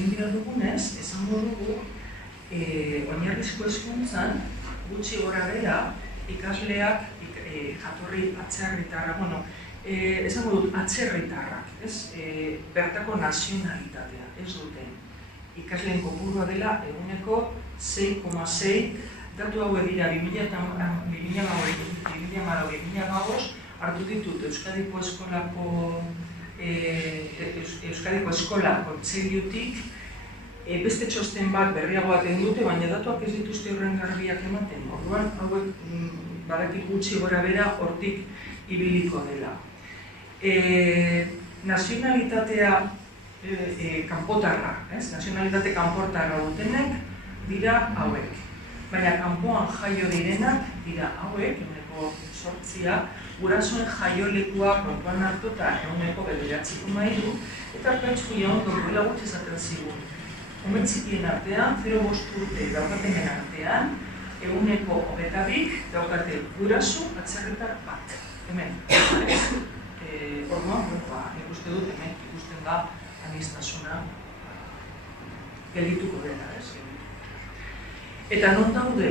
egin behar dugunez, esango dugu, oinarrizko hezkuntzan gutxi gora bera ikasleak jatorri atzerritarra, esango dut atzerritarrak, bertako nazionalitatea, ez duten. Ikasleen kopurua dela eguneko 6,6, datu hauek dira 2015 hartu ditut Euskadiko Eskola Kontseilutik, beste txosten bat berriago bat egin dute, baina datuak ez dituzte horren garbiak ematen. Orduan, hauek badakit gutxi gora bera hortik ibiliko dela. Nazionalitatea kanpotarra, nazionalitate kanportarra dutenek dira hauek. Baina kanpoan jaio direnak dira hauek, 8%, gurasoen jaiolekua kontuan hartu eta 9,9, eta pentsu jaun duela gutxi esaten zigun. Ume txikien artean, 0,5 urte daukatenen artean, 9,22 daukate guraso atzerritar bat. Hemen, orduan, nik uste dut hemen ikusten da aniztasuna geldituko dela, ez? Eta non daude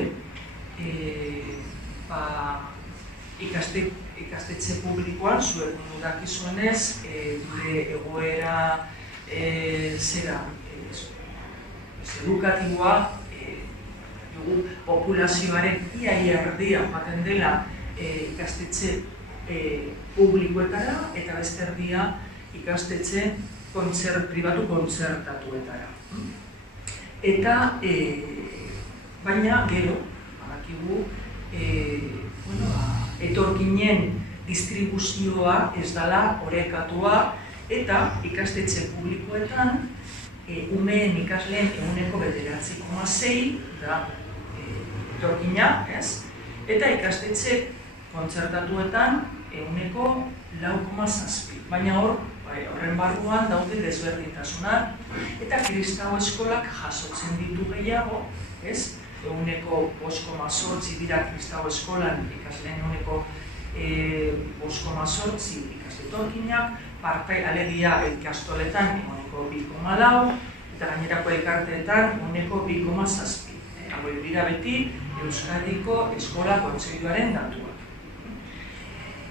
ikastetxe publikoan, zuek dakizuenez, gure egoera edukatiboa, populazioaren ia erdia joaten dela ikastetxe publikoetara eta beste erdia ikastetxe pribatu kontzertatuetara. Eta, baina gero, badakigu, etorkinen distribuzioa ez dela orekatua eta ikastetxe publikoetan umeen ikasleen 9,9,6 da etorkina, ez? Eta ikastetxe kontzertatuetan 9,6. Baina horren barruan daude desberdintasunak eta kristau eskolak jasotzen ditu gehiago, ez? 5,8 dira kristau eskolan ikasleen 5,8 ikasle etorkinak, alegia ikastoletan 2,4, eta gainerako elkarteetan 2,7. Hau dira beti Euskadiko Eskola Kontseiluaren datuak.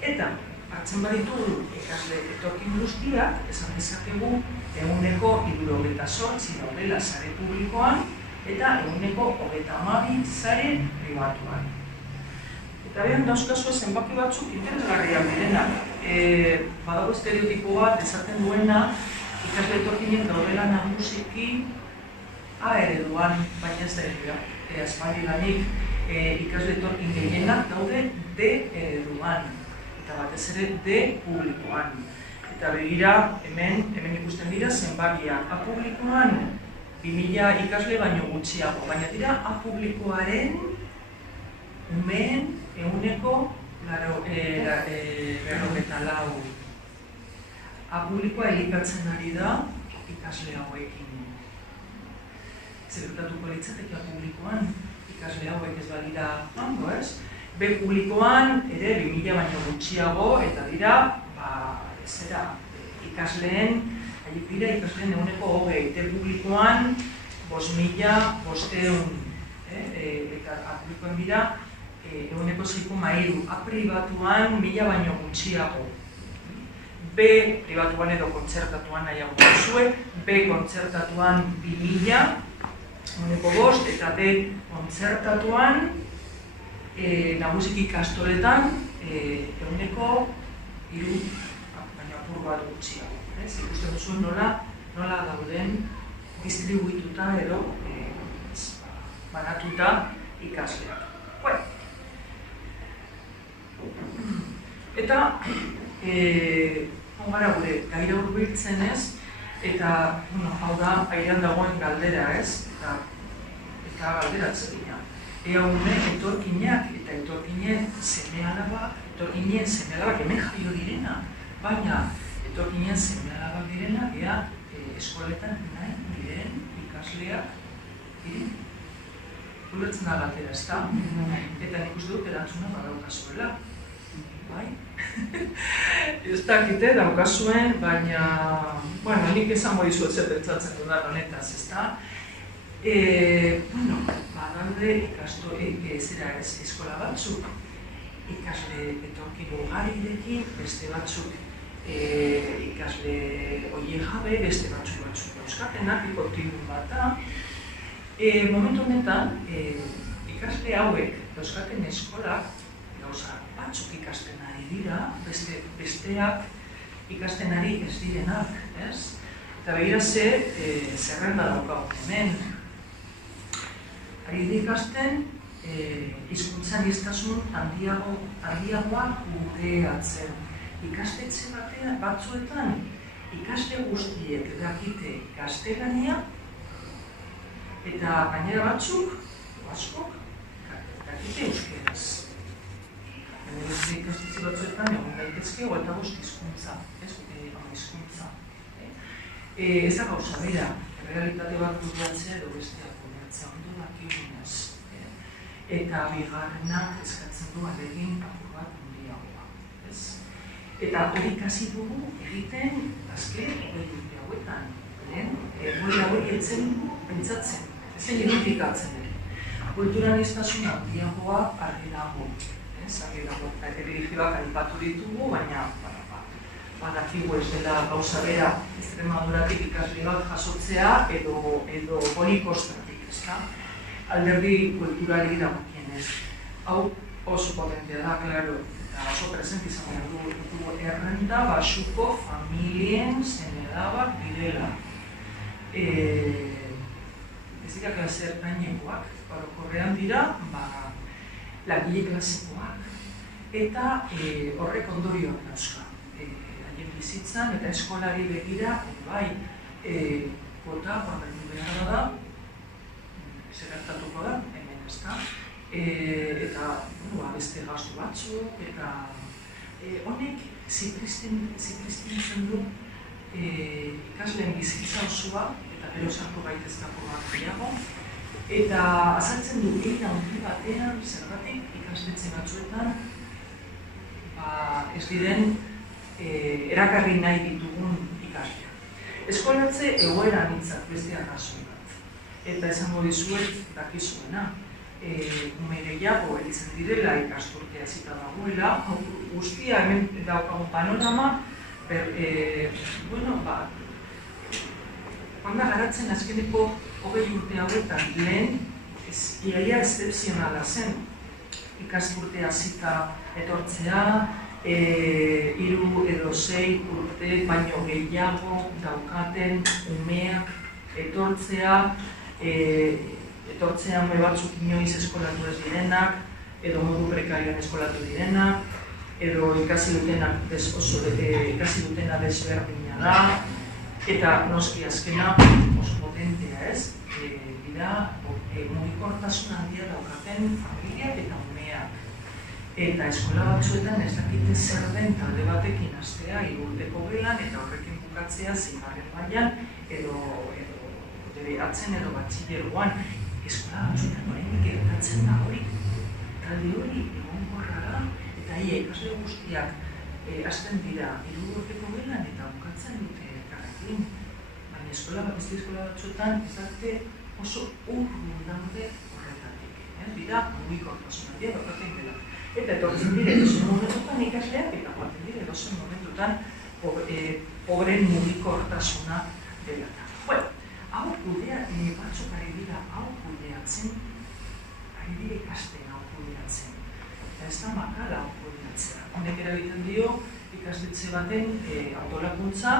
Eta, hartzen baditu ikasle etorkin guztiak, esan dezakegu 2,78 daudela sare publikoan eta 2,32 sare pribatuan. Eta behan dauzkazue zenbaki batzuk interesgarriak direnak. Badago estereotipo bat esaten duena ikasle etorkinen daudela nagusiki A ereduan, baina ez da eredua. Aspaldidanik ikasle etorkin gehienak daude D ereduan, eta batez ere D publikoan. Eta begira, hemen ikusten dira zenbakiak. A publikoan 2000 ikasle baino gutxiago, baina dira A publikoaren umeen 9,94. A publikoa elikatzen ari da ikasle hauekin. Zertatuko litzateke A publikoan ikasle hauek ez badira joango, ez? B publikoan ere 2000 baino gutxiago eta dira ikasleen 9,20. T publikoan 5.500 eta A publikoan dira 6,3. A pribatuan 1000 baino gutxiago. B pribatuan edo kontzertatuan nahiago duzue, B kontzertatuan 2000, 5 eta D kontzertatuan nagusiki ikastoletan 3, baina apur bat gutxiago. Ikusten duzuen nola dauden distribuituta edo banatuta ikasleak. Eta gara gure gaira hurbiltzen ez, eta hau da airean dagoen galdera ez, eta galdera atzerina. Ea ume etorkinak eta etorkinen seme-alabak hemen jaio direna, baina etorkinen seme-alabak direna, ea eskoletan nahi diren ikasleak diren. Ulertzen da galdera, ez da? Eta nik uste dut erantzuna badaukazuela. bai? Ez dakite daukazuen, baina, bueno, nik esango dizuet zer pentsatzen dudan honetaz, ezta? Bueno, badaude eskola batzuk, ikasle etorkin ugarirekin, beste batzuk ikasle oie jabe, beste batzuk dauzkatenak, kontinuen bat da. Momentu honetan, ikasle hauek dauzkaten eskolak gauza batzuk ikasten ari dira, besteak ikasten ari ez direnak, ez? Eta begira zerrenda daukagu hemen. Ari ikasten hizkuntza aniztasun handiagoa kudeatzen. Ikastetxe batzuetan ikasle guztiek dakite gaztelania eta gainera batzuk, askok, dakite euskeraz. Ikastetxe batzuetan egon daitezke hogeita bost hizkuntza, hizkuntza. Ez da gauza bera, errealitate bat kudeatzea edo besteak kudeatzea ondo dakigunez. Eta bigarrenak eskatzen du alegin apur bat handiagoa. Eta hori ikasi dugu egiten azken hogei urte hauetan. Hori hauek etzen pentsatzen, ezen identifikatzen ere. Kultura aniztasun handiagoa argi dago. Erlijioak aipatu ditugu, baina badakigu ez dela gauza bera Extremaduratik ikasle bat jasotzea edo Bonikostratik, ezta? Alderdi kulturari dagokienez. Hau oso potentea da, klaro, eta oso present izan dugu errenta basuko familien seme-alabak direla. Ez dira klase ertainekoak, orokorrean dira, langile klasikoak, eta horrek ondorioak dauzka. Haien bizitzan eta eskolari begira, bai, kuota, ordaindu behar da, zer gertatuko da, hemen ezta, eta beste gastu batzuk, eta honek zipristintzen du ikasleen bizitza osoa, eta gero sartu gaitezkako bat gehiago, eta azaltzen du egin handi batean, zergatik ikastetxe batzuetan ez diren erakarri nahi ditugun ikasleak. Eskolatze egoera anitzak beste arrazoi bat. Eta esango dizuet dakizuena. Ume gehiago elitzen direla ikasturtea zita dagoela, guztia hemen daukagun panorama, joan da garatzen azkeneko hogei urte hauetan lehen, iaia excepzionala zen ikasturtea zita etortzea, 3 edo 6 urte baino gehiago daukaten umeak etortzea, ume batzuk inoiz eskolatu ez direnak, edo modu prekarioan eskolatu direnak, edo ikasi dutena desberdina da, eta noski azkena oso potentea ez, dira mugikortasun handia daukaten familiak eta umeak. Eta eskola batzuetan ez dakite zer den talde batekin hastea 3 urteko gelan eta horrekin bukatzea 6. mailan edo deberatzen edo batxilergoan. Eskola batzuetan oraindik gertatzen da hori. Talde hori egonkorra da eta ikasle guztiak hasten dira 3 urteko gelan eta bukatzen dute elkarrekin. Baina eskola batzuetan ez dakite oso urrun daude horretatik. Dira mugikortasun handia daukaten dela. Eta etortzen dire edozen momentutan ikasleak eta joaten dire edozen momentutan pobren mugikortasuna dela. Bueno, hau batzuk ari dira hau kudeatzen, ari dira ikasten hau kudeatzen. Eta ez da makala hau kudeatzea. Honek erabiten dio ikastetxe baten autolakuntza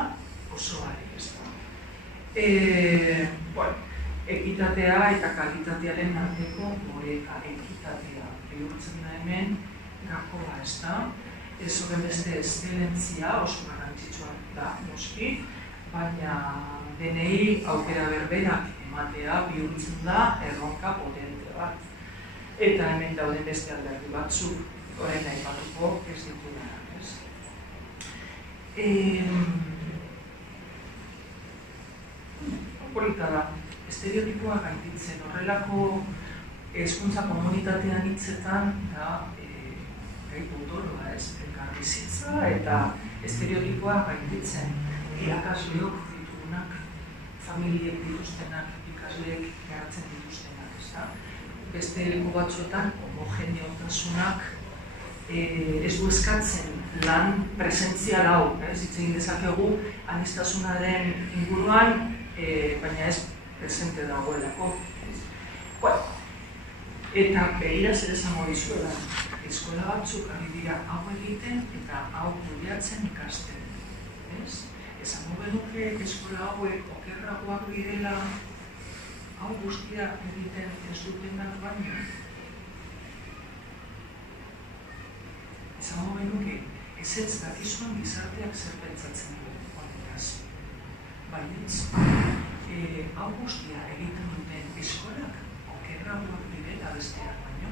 osoari, ez da. Ekitatea eta kalitatearen arteko oreka, ekitatea bihurtzen da hemen gakoa, ez da. Ez horren beste eszelentzia oso garrantzitsua da noski, baina denei aukera berberak ematea bihurtzen da erronka potente bat. Eta hemen dauden beste alderdi batzuk, orain aipatuko ez ditugunak, ez. Polita da. Estereotipoa gainditzen, horrelako hezkuntza komunitatean hitzetan da gai potoloa, ez? Elkarbizitza eta estereotipoa gainditzen. Irakasleok ditugunak, familiek dituztenak, ikasleek garatzen dituztenak, ezta? Beste leku batzuetan homogeneotasunak ez du eskatzen lan presentzial hau, hitz egin dezakegu aniztasunaren inguruan, baina ez presente dagoelako. Eta begira zer esango dizuela, eskola batzuk ari dira hau egiten eta hau kudeatzen ikasten. Esango benuke eskola hauek okerragoak direla hau guztia egiten ez dutenak baino. Esango benuke ez dakizuan gizarteak zer pentsatzen dugu honetaz. Baietz, hau guztia egiten duten eskolak okerragoak direla besteak baino,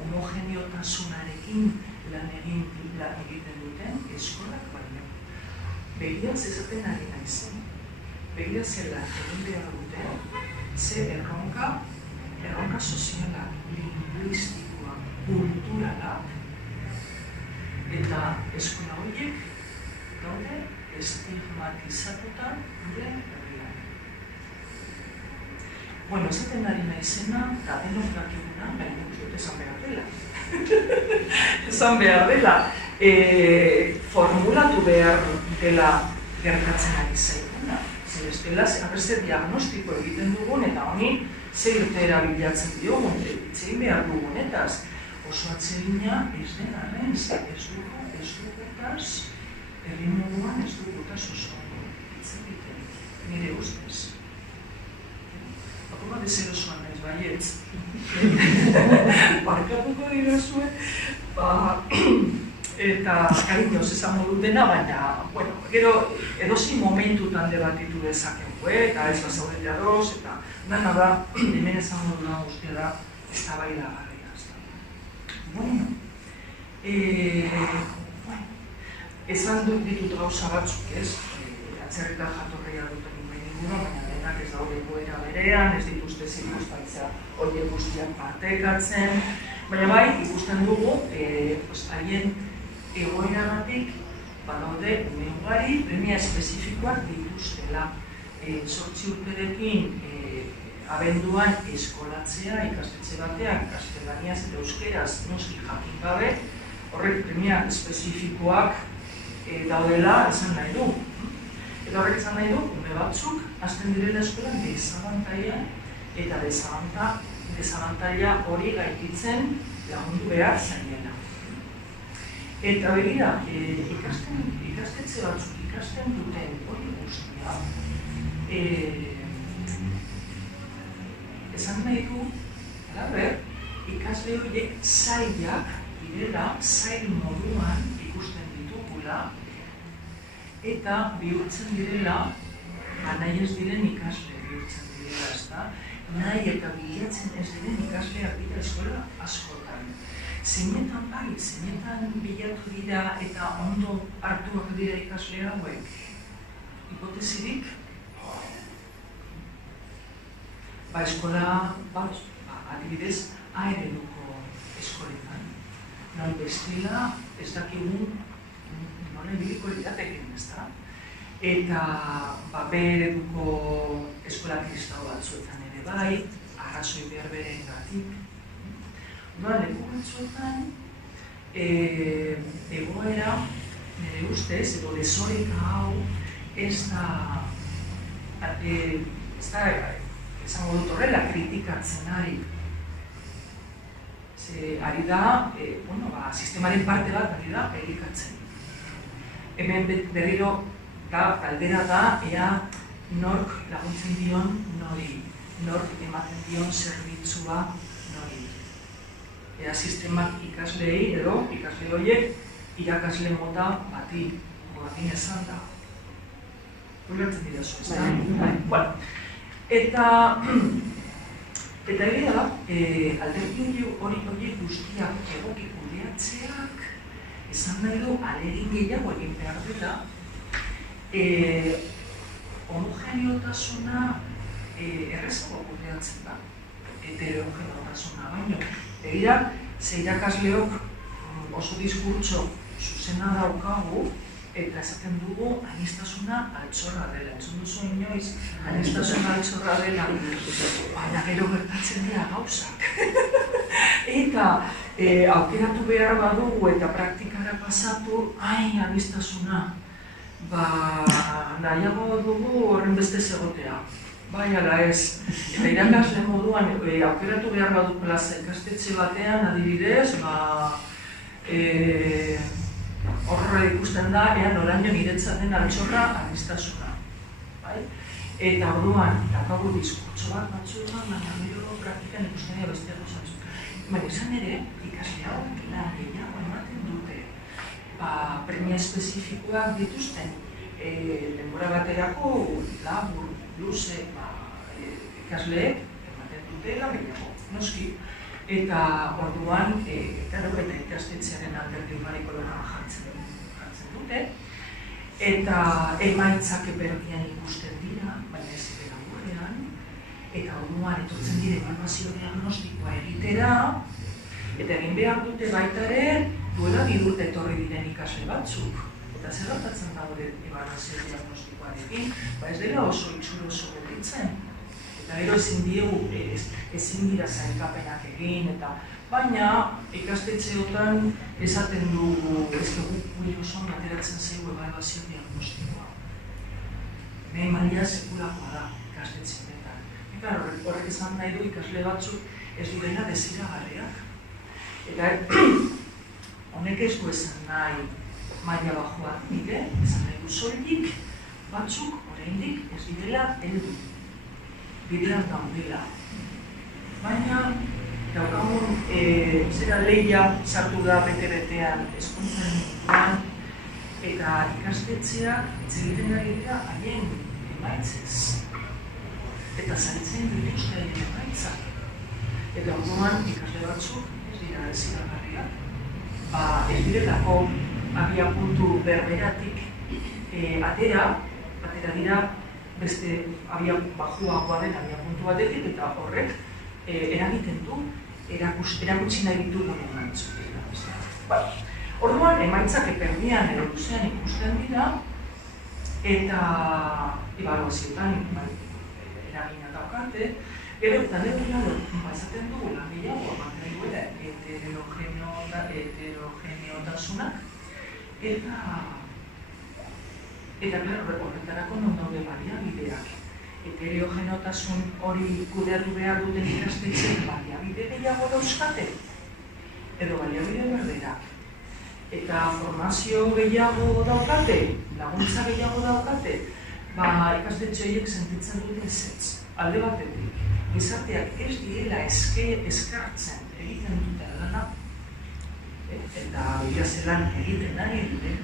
homogeneotasunarekin lan egiten duten eskolak baino. Begira zezaten ari naizen, begira zela egin behar duten, ze erronka soziala, linguistikoa, kulturala, eta eskola horiek daude estigmatizatuta gure herrian. Bueno, esaten ari naizena, eta denok dakiguna, baina nik dut esan behar dela. Esan behar dela. Formulatu behar dela gertatzen ari zaiguna. Zer estela, beste diagnostiko egiten dugun, eta honi ze irtera bilatzen diogun, itzegin behar dugunetaz. Oso atsegina ez den arren, ez dugutaz, herri moduan ez dugutaz oso hitz egiten, nire ustez. Bakuma dezer osoan naiz baietz. Barkatuko dira zuen, eta karinoz esango dutena, baina, bueno, gero edozein momentutan debatitu dezakegu, eta ez bazaudete ados, eta dana da, hemen esango duna guztia da, eztabaida garria. Bueno, esan dut ditut gauza batzuk, ez? Atzerritar jatorria duten ingurua, baina denak ez daude goera berean, ez dituzte zirkunstantzia horiek guztiak partekatzen, baina bai, ikusten dugu, haien egoeragatik badaude ugari premia espezifikoak dituztela. 8 urterekin abenduan eskolatzea ikastetxe batean, gaztelaniaz eta euskeraz noski jakin gabe, horrek premia espezifikoak daudela esan nahi du. Eta horrek esan nahi du, ume batzuk, hasten direla eskolan desabantaila eta desabantaila hori gaititzen lagundu behar zainela. Eta begira, ikastetxe batzuk ikasten duten hori guztia, esan nahi du, ikasle horiek zailak direla, zail moduan ikusten ditugula, eta bihurtzen direla, nahi ez diren ikasle bihurtzen direla, ezta? Nahi eta bilatzen ez diren ikasleak dira eskola askotan. Zeinetan bai, zeinetan bilatu dira eta ondo hartuak dira ikasle hauek. Hipotesirik? Eskola, adibidez, A-ereduko eskoletan. Non bestela, ez dakigun, noren biliko lirateken, ezta? Eta B-ereduko eskola kristau batzuetan ere bai, arrazoi berberen gatik. Leku batzuetan, egoera, nire ustez, edo desoreka hau, ez da, esango dut horrela, kritikatzen ari. Ari da, sistemaren parte bat ari da, elikatzen. Hemen berriro, galdera da, ea nork laguntzen dion nori, nork ematen dion zerbitzua nori. Ea sistemak ikaslei edo, ikasle horiek irakasle mota bati, batin esan da. Ulertzen dira zu, ez da? Eta egia da, alderdi horiek guztiak egoki kudeatzeak esan nahi du alegin gehiago egin behar dela homogeneotasuna errezago kudeatzen da, heterogeneotasuna baino. Begira, ze irakasleok oso diskurtso zuzena daukagu, eta esaten dugu aniztasuna altxorra dela. Entzun duzu inoiz, aniztasuna altxorra dela, baina gero gertatzen dira gauzak. Eta aukeratu behar badugu eta praktikara pasatu, aniztasuna, nahiago dugu horren beste egotea. Bai, ala ez. Eta irakasle moduan, aukeratu behar badu plaza ikastetxe batean, adibidez, horre ikusten da, noraino niretzat den altxorra aniztasuna. Eta orduan, dakagu diskurtso bat batzuetan, baina gero praktikan ikusten dira beste gozatzu. Baina izan ere, ikasle hauek lan gehiago ematen dute. Premia espezifikoak dituzten, denbora baterako labur, luze, ikasleek ematen dute lan gehiago, noski. Eta orduan, eta ikastetxearen alderdi humaniko lan jartzen dute. Eta emaitzak berdian ikusten dira, baina ez bera gurrean. Eta orduan etortzen dire ebaluazio diagnostikoa egitera. Eta egin behar dute baita ere, duela bidurte etorri diren ikasle batzuk. Eta zer gertatzen da hori ebaluazio diagnostikoarekin, ez dela oso itxuro oso gelditzen. Eta gero ezin diegu, ezin dira zailkapenak egin, baina ikastetxeotan esaten dugu, ez dugu gure osoan ateratzen zaigu ebaluazio diagnostikoa. Hemen maila sekulakoa da ikastetxeetan. Eta horrek esan nahi du ikasle batzuk ez direla desiragarriak. Eta honek ez du esan nahi maila bajoa dire, esan nahi du soilik batzuk oraindik ez direla heldu. Bidean daudela. Baina, daukagun, zera lehia sartu da bete-betean hezkuntzaren inguruan, eta ikastetxeak egiten ari dira haien emaitzez. Eta zaintzen dituzte haien emaitzak. Eta orduan ikasle batzuk ez dira desiragarriak. Ez direlako abiapuntu berberatik atera dira beste bajuagoa den abiapuntu batetik, eta horrek eragiten du, erakutsi nahi ditu dugu orduan, emaitzak eperdian edo luzean ikusten dira, eta ebaluazioetan eragina daukate, gero eta neurri esaten dugu lan gehiago, ematen duela heterogeneotasunak, eta horretarako non daude baliabideak. Heterogeneotasun hori kudeatu behar duten ikastetxeek baliabide gehiago dauzkate, edo baliabide berderak. Eta formazio gehiago daukate, laguntza gehiago daukate, ikastetxeek sentitzen dute ezetz. Alde batetik, gizarteak ez diela eskartzen egiten dute lana, eta bila zelan egiten ari duten,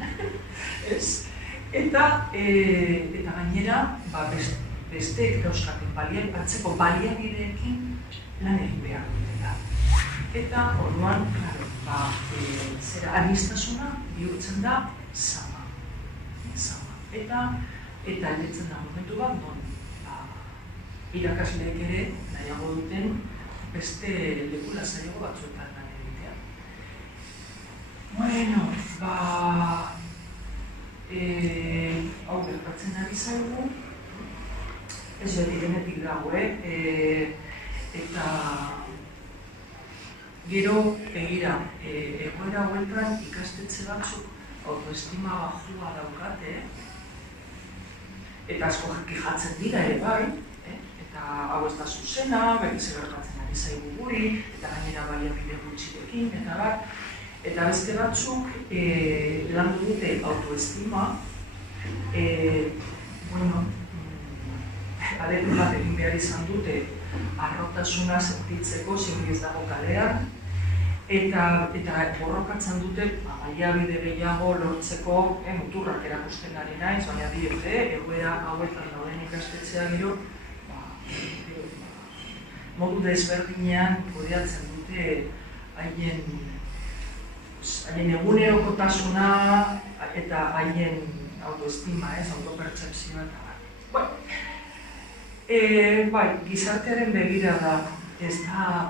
Eta gainera, besteek dauzkaten hartzeko baliabideekin lan egin behar dutela. Eta orduan, aniztasuna bihurtzen da sama. Eta heltzen da momentu bat, non irakasleek ere nahiago duten beste leku lasaiago batzuetan lan egitea. Bueno, hau gertatzen ari zaigu, ez beti denetik dago, eta gero begira, egoera hauetan ikastetxe batzuk autoestima bajua daukate, eta asko kejatzen dira ere bai, eta hau ez da zuzena, berriz gertatzen ari zaigu guri, eta gainera baliabide gutxirekin, eta bat, eta beste batzuk lan dute autoestima, adetu bat egin behar izan dute arrotasuna sentitzeko zinez dago kalean, eta borrokatzen dute baliabide gehiago lortzeko muturrak erakusten ari naiz, baina egoera hauetan dauden ikastetxea gero modu desberdinean kudeatzen dute haien egunerokotasuna eta haien autoestima, autopertzepzioa eta bat. Gizartearen begira da, ez da,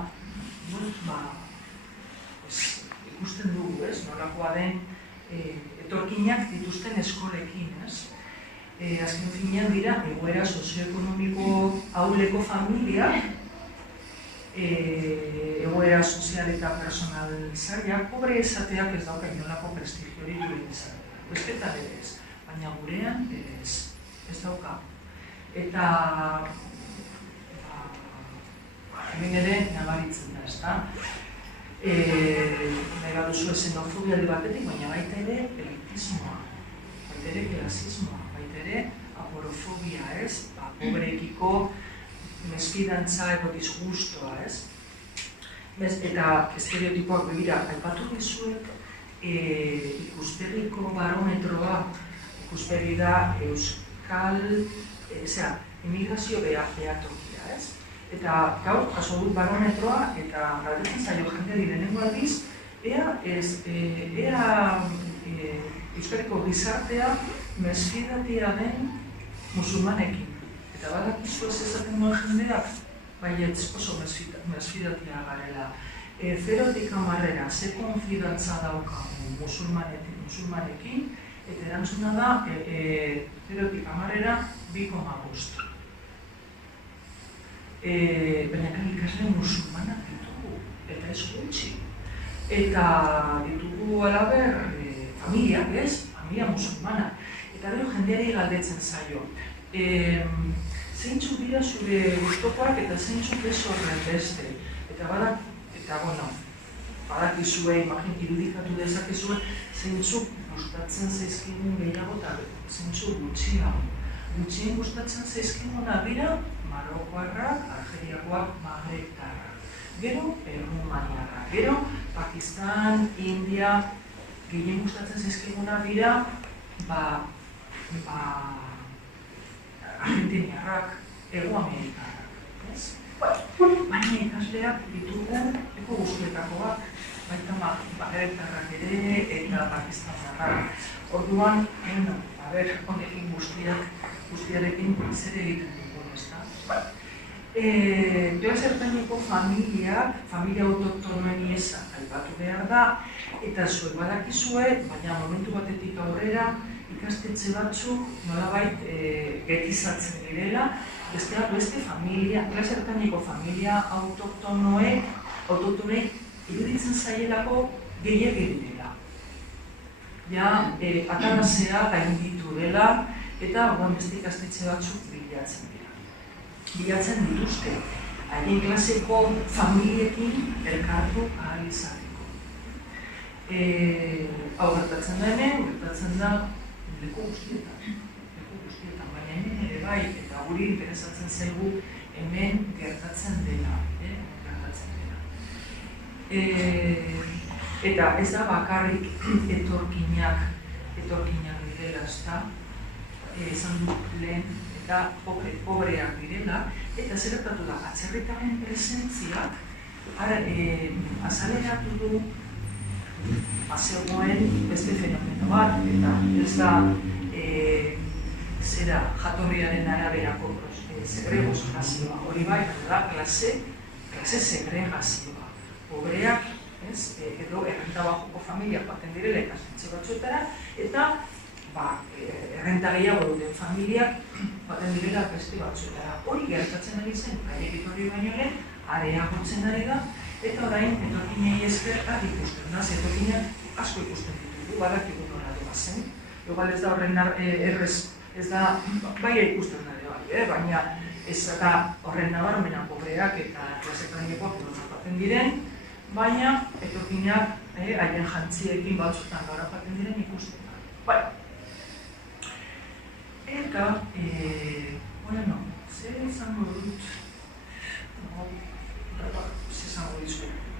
ikusten dugu, nolakoa den etorkinak dituzten eskolekin, azken finean dira, egoera sozioekonomiko ahuleko familia, egoera sozial eta personal zaila, pobre esateak ez dauka inolako prestigiori duen izatea. Bestetan ere ez, baina gurean ere ez dauka. Eta hemen ere nabaritzen da, ezta? Nahi bat duzu xenofobia alde batetik, baina baita ere elitismoa, baita ere klasismoa, baita ere aporofobia, pobreekiko mespidantza edo disgustoa, eta estereotipoak begira, aipatu dizuet ikustegiko barometroa, ikuspegi da euskal, emigrazio behatokia, eta gaur jaso dut barometroa eta galdetzen zaio jendeari lehenengo aldiz, ea Euskadiko gizartea mesfidatia den musulmanekin. Eta badakizu ez ezaten duen jendeak, baietz oso mesfidatia garela. 0-tik 10 ze konfidantza daukagu musulmanekin, eta erantzuna da 0-tik 10 2,5. Baina ikasle musulmanak ditugu, eta ez gutxi. Eta ditugu alaber familia musulmana. Eta gero jendeari galdetzen zaio. Zeintzuk dira zure gustokoak eta zeintzuk ez horren beste. Eta badakizue, irudikatu dezakezue, zeintzuk gustatzen zaizkigun gehiago eta zeintzuk gutxiago. Gutxien gustatzen zaizkiguna dira Marokoarrak, Algeriakoak, Magrebtarrak. Gero, Errumaniarrak. Gero, Pakistan, India, gehien gustatzen zaizkiguna dira Argentiniarrak, Hego Amerikarrak. Baina ikasleak ditugu eko guztietakoak, baita Magrebtarrak ere eta Pakistanarrak. Orduan, honekin guztiarekin zer egiten dugu, ezta? Klase ertaineko familia autoktonoen iesa aipatu behar da, eta zuek badakizue, baina momentu batetik aurrera ikastetxe batzuk nolabait getizatzen direla, besteak beste klase ertaineko familia autoktonoek iruditzen zaielako gehiegi direla. Atanasea gainditu dela, eta beste ikastetxe batzuk bilatzen dira. Bilatzen dituzte, haien klaseko familiekin elkartu ahal izateko. Hau gertatzen da hemen, gertatzen da leku guztietan, baina hemen ere bai, eta guri interesatzen zaigu hemen gertatzen dela. Eta ez da bakarrik etorkinak direla, ezta, esan dut lehen, eta pobreak direla, eta zer gertatu da, atzerritaren presentziak azaleratu du zegoen beste fenomeno bat, eta ez da jatorriaren araberako segregazioa, hori bai, da klase segregazioa. Pobreak, edo errenta bajoko familiak baten direla ikastetxe batzuetara, eta errenta gehiago duten familiak baten direla beste batzuetara. Hori gertatzen ari zen, haiek etorri baino lehen, areagotzen ari da, eta orain etorkinei esker ikusten da, etorkinak asko ikusten ditugu, badakigu nola doazen. Igual ez da horren errez, ez da, bai ikusten da, baina ez da horren nabarmena pobreak eta klasekainekoak garapaten diren, baina etorkinak haien jantziekin batzutan garapaten diren ikusten da. Eta, zer izango dut,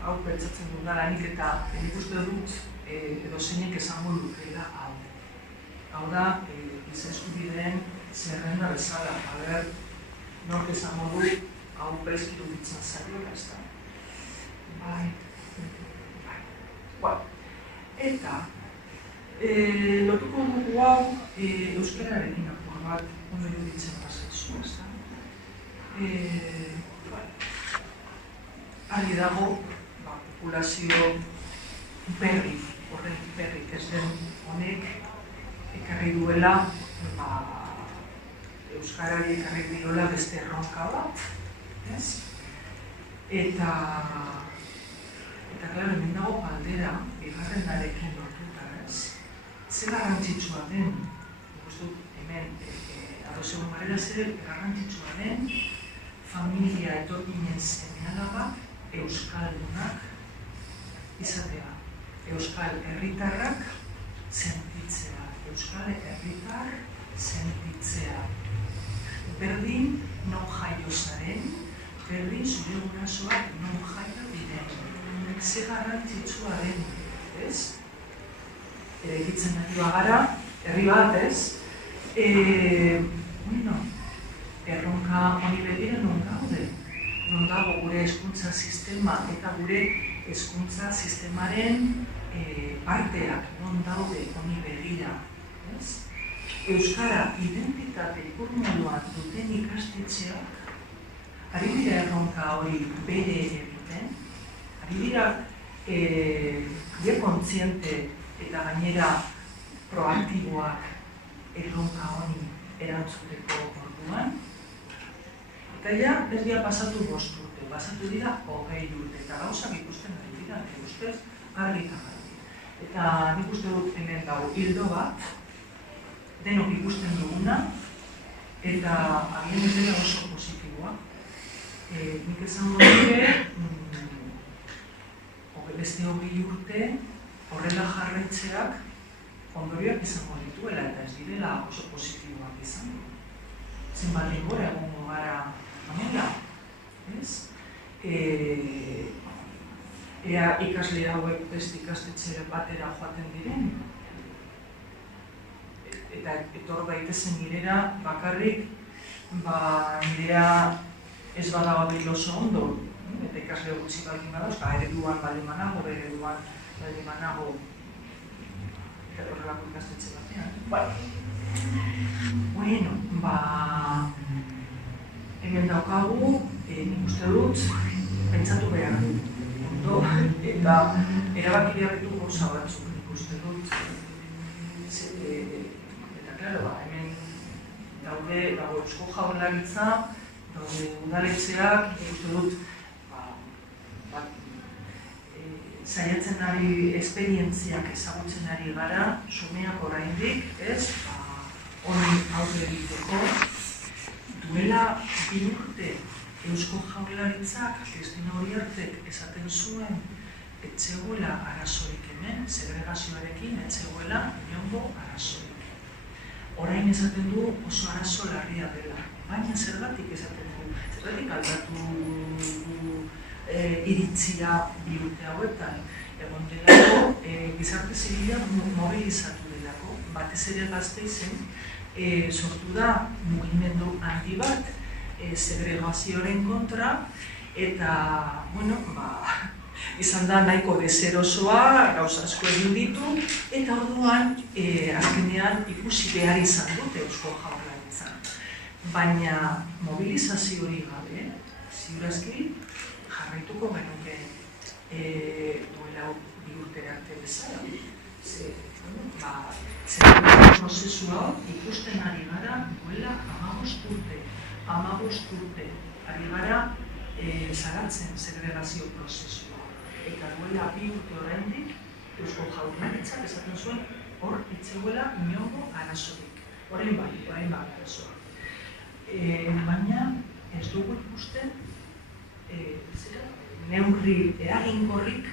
hau pentsatzen dut garanik eta nik uste dut edo zeinek esango lukeela hau. Hau da, giza eskubideen zerrenda bezala, nork esango dut hau gaizki duditzen zaiola, ez da. Eta, lotuko dugu hau euskararekin apur bat ondo iruditzen pasatzu, ez da. Argi dago, populazio berri, horren berri ez den honek ekarri duela, euskarari ekarri diola beste erronka bat, ez? Eta klaro, hemen dago galdera, bigarrenarekin lotuta, ez? Ze garrantzitsua den, hemen, ados egon garela zer garrantzitsua den, familia etorkinen seme-alabak euskaldunak izatea. Euskal herritarrak sentitzea. Euskal herritar sentitzea. Berdin non jaio zaren, berdin zure gurasoak non jaio diren. Ze garrantzitsua den, ez? Eraikitzen ari bagara, herri bat, ez? Erronka honi begira non gaude. Non dago gure hezkuntza sistema eta gure hezkuntza sistemaren parteak non daude honi begira. Euskara identitate ikurmoduan duten ikastetxeak ari dira erronka hori bere egiten, ari dira je kontziente eta gainera proaktiboak erronka honi erantzuteko orduan. Eta ja, ez dira pasatu 5 urte, pasatu dira 20 urte, eta gauzak ikusten ari dira, ustez, garri eta garri. Eta nik uste dut hemen dago hildo bat, denok ikusten duguna, eta agian ez dela oso positiboa. Nik esango dute, beste 20 urte, horrela jarraitzeak ondorioak izango dituela, eta ez direla oso positiboak izango. Zenbat denbora egongo gara amela, ez? Ea ikasle hauek beste ikastetxe batera joaten diren, eta etor daitezen nirera bakarrik, nirea ez badago bil oso ondo, eta ikasle gutxi baldin badauz, ereduan baldin manago, ereduan baldin manago, eta horrelako ikastetxe batean. Bueno, hemen daukagu, nik uste dut, pentsatu behar ondo, eta erabaki behar ditu gauza batzuk, nik uste dut. Eta, klaro, hemen daude Eusko Jaurlaritza, daude udaletxeak, nik uste dut, saiatzen ari esperientziak ezagutzen ari gara, sumeak oraindik, ez? Hori aurre egiteko, duela 2 urte Eusko Jaurlaritzak, Kristina Uriartek esaten zuen, etzegoela arazorik hemen, segregazioarekin etzegoela inongo arazorik. Orain esaten du oso arazo larria dela, baina zergatik esaten du, zergatik aldatu iritzia 2 urte hauetan, egon delako gizarte zibila mobilizatu delako, batez ere Gasteizen, sortu da mugimendu handi bat segregazioaren kontra, eta, izan da nahiko deserosoa, gauza asko egin ditu, eta orduan azkenean ikusi behar izan dute Eusko Jaurlaritzan. Baina mobilizazio hori gabe, ziurazki, jarraituko genuke duela 2 urte arte bezala. Segregazio prozesua ikusten ari gara duela 15 urte. 15 urte ari gara salatzen segregazio prozesua. Eta duela 2 urte oraindik Eusko Jaurlaritzak esaten zuen hor itzegoela inongo arazorik. Orain bai arazoa. Baina ez dugu ikusten neurri eraginkorrik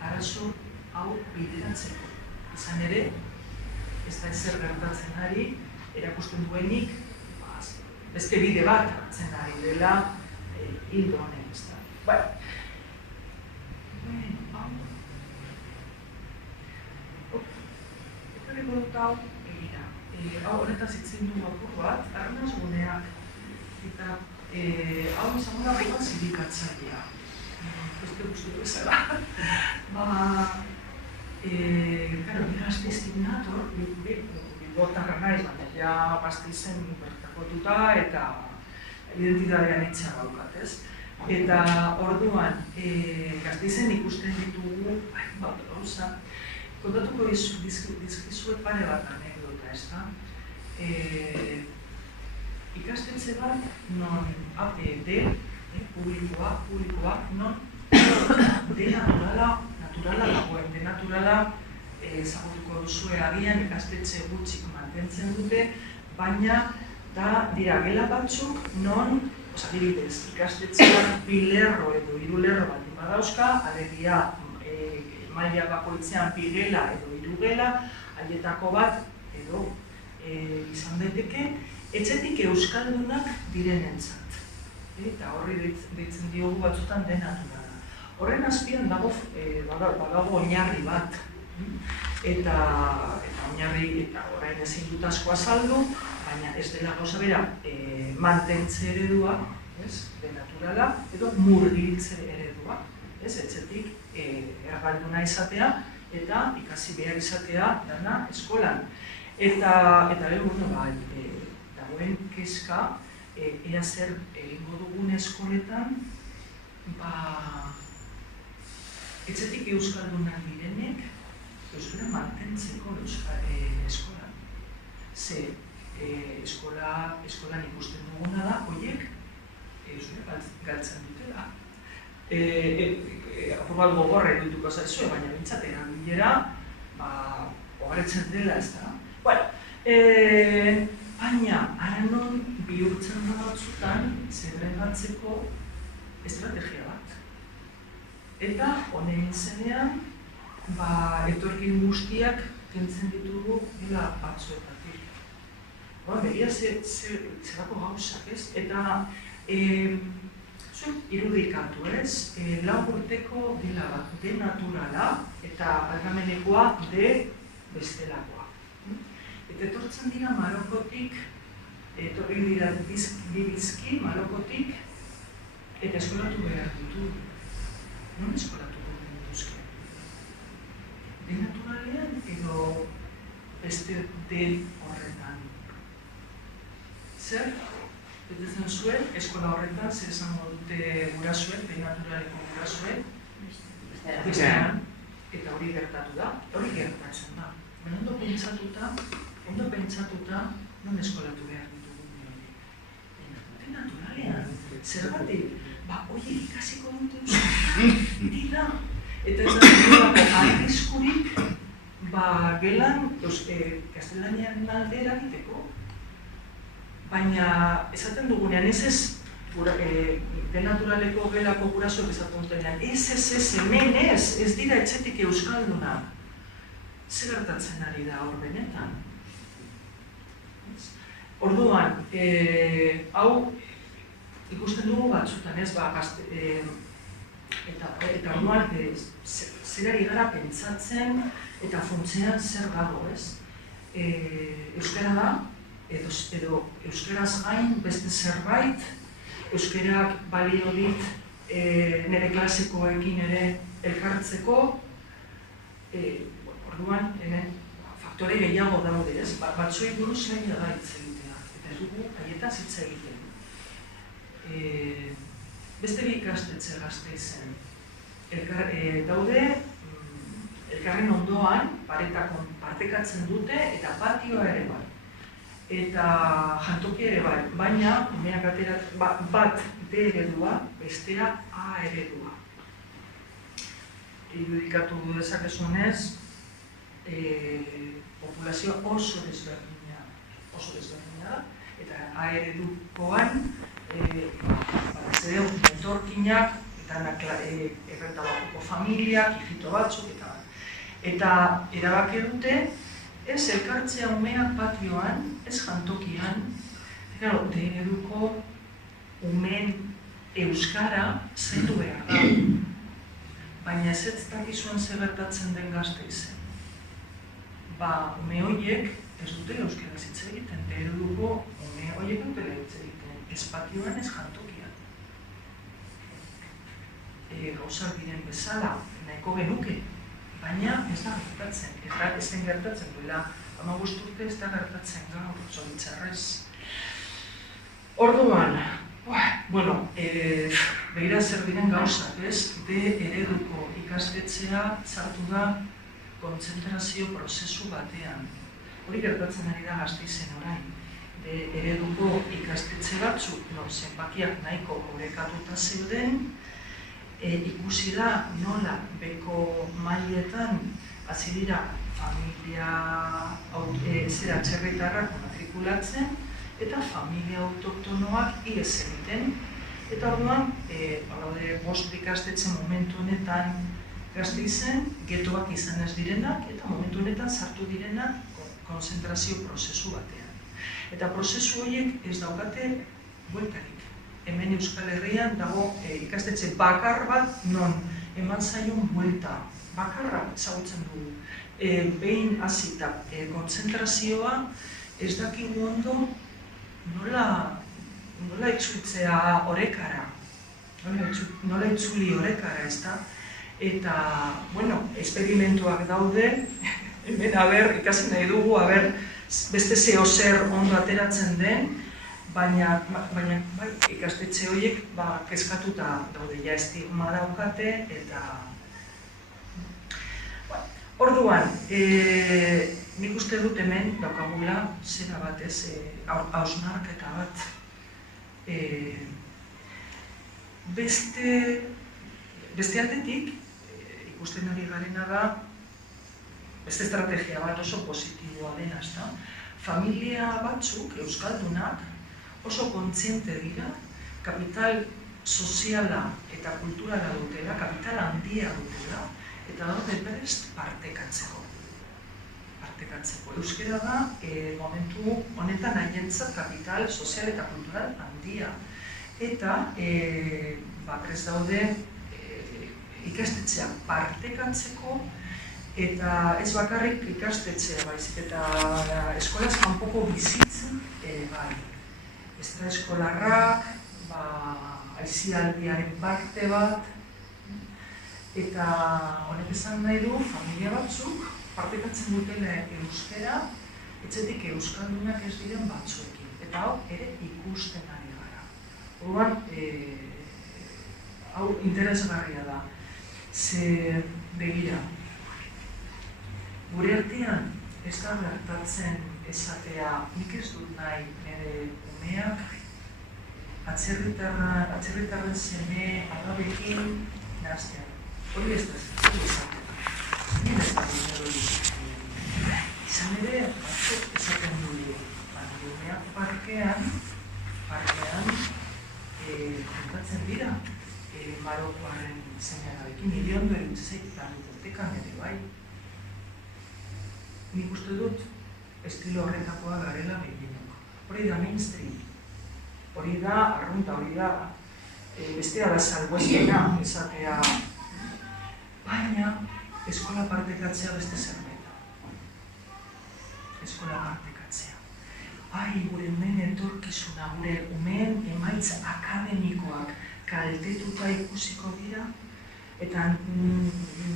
arazo hau bideratzeko. Izan ere, ez da ezer gertatzen ari, erakusten duenik, beste bide bat hartzen ari dela hildo honen, ez da. Ekarriko dut hau egira. Hau honetaz itzen du apur bat, arnaz guneak, eta hau izango da bat zirikatzailea. Beste guztu bezala. Ni Gasteiztik nator, bilbotarra naiz, baina ja Gasteizen bertakotuta eta identitatean itxea daukat, ez? Eta orduan, Gasteizen ikusten ditugu, gauza, kontatuko dizkizuet pare bat anekdota, ez da? Ikastetxe bat, non publikoa, non naturala dagoen, naturala ezagutuko duzue agian ikastetxe gutxik mantentzen dute, baina dira gela batzuk non, adibidez, ikastetxeak 2 lerro edo 3 lerro bat badauzka, alegia maila bakoitzean 2 gela edo 3 gela, haietako bat edo izan daiteke, etxetik euskaldunak direnentzat. Eta horri deitzen diogu batzutan denaturala. Horren azpian badago oinarri bat. Eta oinarri, eta orain ezin dut asko azaldu, baina ez dela gauza bera mantentze eredua, denaturala, edo murgiltze eredua, etxetik ergalduna izatea eta ikasi behar izatea dana eskolan. Eta dagoen kezka, ea zer egingo dugun eskoletan, etxetik euskaldunak direnek, euskara mantentzeko eskolan. Ze eskolan ikusten duguna da, horiek euskara galtzen dutela. Apurbat gogorra edutuko zaizue, baina bintzat erabilera hogaretzen dela, ez da. Baina, ara non bihurtzen da batzutan segregatzeko estrategia bat. Eta honen zenean, etorkin guztiak kentzen ditugu gela batzuetatik. Begia zerako gauzak, ez? Eta irudikatu, ez? 4 urteko dela bat, denaturala eta algamenekoa bestelakoa. Eta etortzen dira Marokotik, etorri dira bizki Marokotik, eta eskolatu behar ditu. Non eskolatu behar dituzke? Denaturalean edo beste den horretan. Zer? Betetzen zuen, eskola horretan, zer esango dute gurasoek, denaturaleko gurasoek, bestean, eta hori gertatu da, hori gertatzen da. Baina ondo pentsatuta, non eskolatu behar ditugu horiek. Denaturalean, zergatik, horiek ikasiko dute dira. Eta ez da dugulako arriskurik, gelan, gaztelanian alde eragiteko. Baina, esaten dugunean, ez denaturaleko gelako gurasoek esaten dutenean, ez, hemen ez dira etxetik euskalduna. Zer gertatzen ari da hor benetan? Orduan, hau ikusten dugu batzutan, ez, eta orduan, zerari gara pentsatzen eta funtzean zer dago, ez? Euskara da, edo euskaraz gain beste zerbait, euskarak balio dit nire klasikoekin ere elkartzeko, orduan, hemen faktore gehiago daude, ez? Batzuei buruz lehia da hitz egitea, eta ez dugu haietaz hitz egiten. Beste bi ikastetxe Gasteizen. Daude, elkarren ondoan, paretakon partekatzen dute, eta patioa ere bai. Eta jantoki ere bai, baina bat B eredua, bestera A eredua. Irudikatu dezakezunez, populazio oso desberdina da, eta A eredukoan etorkinak, eta errenta bateko familiak, hijito batzuk, eta erabaki dute, ez elkartzea umeak patioan, ez jantokian, D ereduko umeen euskara zendu behar da. Baina ez dakizuen zer gertatzen den Gasteizen. Ume horiek ez dute euskaraz hitz egiten, D ereduko ume horiek dutela hitz egiten, ez patioan ez jantokian. Gauzak diren bezala, nahiko genuke, baina ez da gertatzen, ez den gertatzen duela, 15 urte ez da gertatzen gaur, zoritxarrez. Orduan, Bueno, begira zer diren gauzak, ez? B ereduko ikastetxea sartu da kontzentrazio prozesu batean. Hori gertatzen ari da Gasteizen orain. B ereduko ikastetxe batzuk, zenbakiak nahiko orekatuta zeuden, ikusi da nola beko mailetan hasi dira familia atzerritarrak matrikulatzen eta familia autoktonoak ihes egiten. Eta orduan, bost ikastetxe momentu honetan Gasteizen getoak izan ez direnak eta momentu honetan sartu direnak konzentrazio prozesu batean. Eta prozesu horiek ez daukate bueltarik. Hemen Euskal Herrian dago ikastetxe bakar bat non eman zaion buelta. Bakarra ezagutzen dugu. Behin hasita kontzentrazioa ez dakigu ondo nola itzultzea orekara. Nola itzuli orekara, ez da? Eta, bueno, esperimentuak daude, hemen ikasi nahi dugu, beste zeo zer ondo ateratzen den, baina ikastetxe horiek kezkatuta daude, ja estigma daukate, eta... Orduan, nik uste dut hemen daukagula zera bat ez, hausnarketa bat. Beste aldetik, ikusten ari garena da, beste estrategia bat oso positiboa dena, ezta? Familia batzuk, euskaldunak, oso kontziente dira, kapital soziala eta kulturala dutela, kapital handia dutela, eta daude prest partekatzeko. Euskera da, momentu honetan haientzat kapital sozial eta kultural handia. Eta prest daude ikastetxea partekatzeko, eta ez bakarrik ikastetxea baizik eta eskolaz kanpoko bizitzen bai. Extraeskolarrak, aisialdiaren parte bat, eta honek esan nahi du familia batzuk partekatzen dutela euskera, etxetik euskaldunak ez diren batzuekin. Eta hau ere ikusten ari gara. Orduan, hau interesgarria da. Ze begira, gure artean ez da gertatzen esatea, nik ez dut nahi nire umeak atzerritarren seme alabekin nahaztea. Hori ez da esatea. Nire ez da hori. Izan ere, batzuk esaten dugu, umeak parkean kontatzen dira Marokoaren seme-alabekin, miliondo erutzeitan urtekan ere bai. Nik uste dut, estilo horretakoa garela gehienok. Hori da mainstream, hori da arrunta, hori da bestea da salbuespena esatea. Baina, eskola partekatzea beste zerbait. Eskola partekatzea. Gure umeen etorkizuna, gure umeen emaitza akademikoak kaltetuta ikusiko dira, eta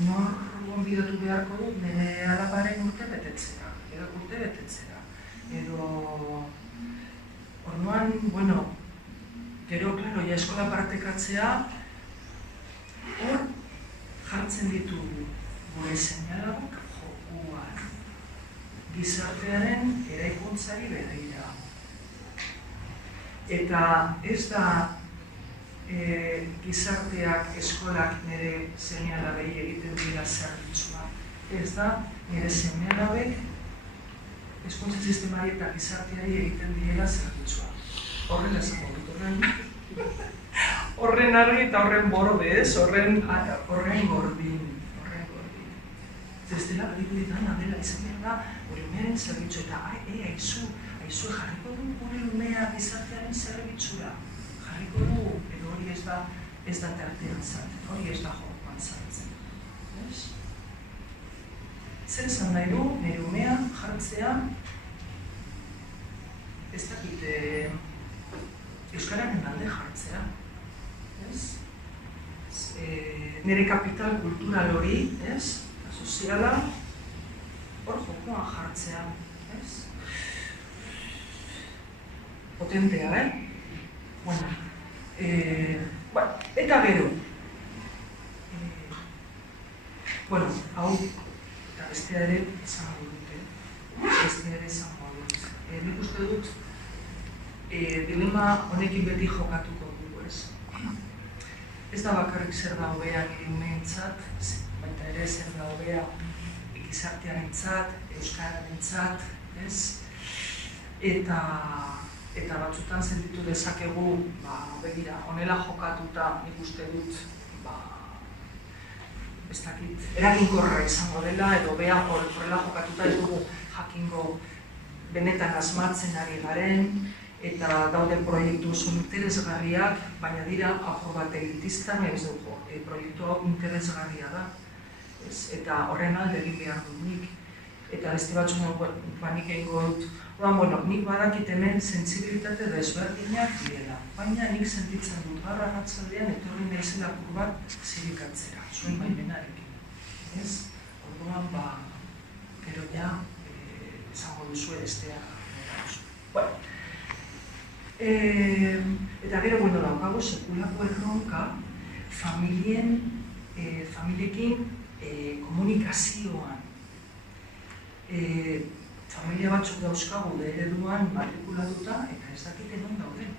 nor gonbidatu beharko dut nire alabaren urte betetzera. Edo, orduan, gero, ja eskola partekatzea, hor jartzen ditugu gure seinalabak jokuan, gizartearen eraikuntzari begira. Eta ez da gizarteak, eskolak nire seinalabei egiten dira zerbitzua. Ez da nire seinalabek hezkuntza sistemari eta gizarteari egiten dira zerbitzua. Horrela esango dut, horren argi eta horren borobe ez, horren gordin. Zestela garitu dana dela izan behar da, gure umearen zerbitzu eta aizu jarriko du gure umea gizartearen zerbitzura. Jarriko du, edo hori ez da tartean zaten, hori ez da jokoan zaten. Zer esan nahi du, nire umea jartzea, ez dakit euskararen alde jartzea. Nire kapital kultural hori, soziala, hor jokoan jartzea. Potentea, Eta gero, hau, eta bestea ere izango dute, nik uste dut, dilema honekin beti jokatuko dugu ez. Ez da bakarrik zer da hobea nire umeentzat, baita ere zer da hobea gizartearentzat, euskararentzat, ez? Eta batzutan sentitu dezakegu, begira, honela jokatuta nik uste dut, ez dakit, eraginkorra izango dela, edo bea horrela jokatuta ez dugu jakingo benetan asmatzen ari garen, eta daude proiektu oso interesgarriak, baina dira apur bat elitistan, ez dugu, proiektu hau interesgarria da, eta horren alde egin behar dut nik. Eta beste batzuk nik egingo dut, nik badakit hemen sentsibilitate desberdinak direla, baina nik sentitzen dut gaur arratsaldean etorri naizela apur bat zirikatzera, zuen baimenarekin. Orduan, gero ja, izango duzu bestea. Eta gero, daukago sekulako erronka familiekin komunikazioan. Familia batzuk dauzkagu ereduan matrikulatuta eta ez dakite non dauden.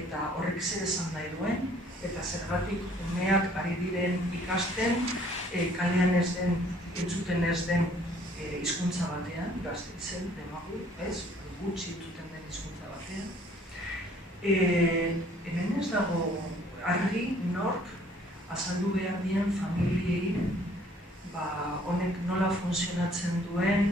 Eta horrek zer esan nahi duen, eta zergatik umeak ari diren ikasten, kalean ez den, entzuten ez den hizkuntza batean, Gasteizen, demagu, gutxi entzuten den hizkuntza batean. Hemen ez dago argi nork azaldu behar dien familiei honek nola funtzionatzen duen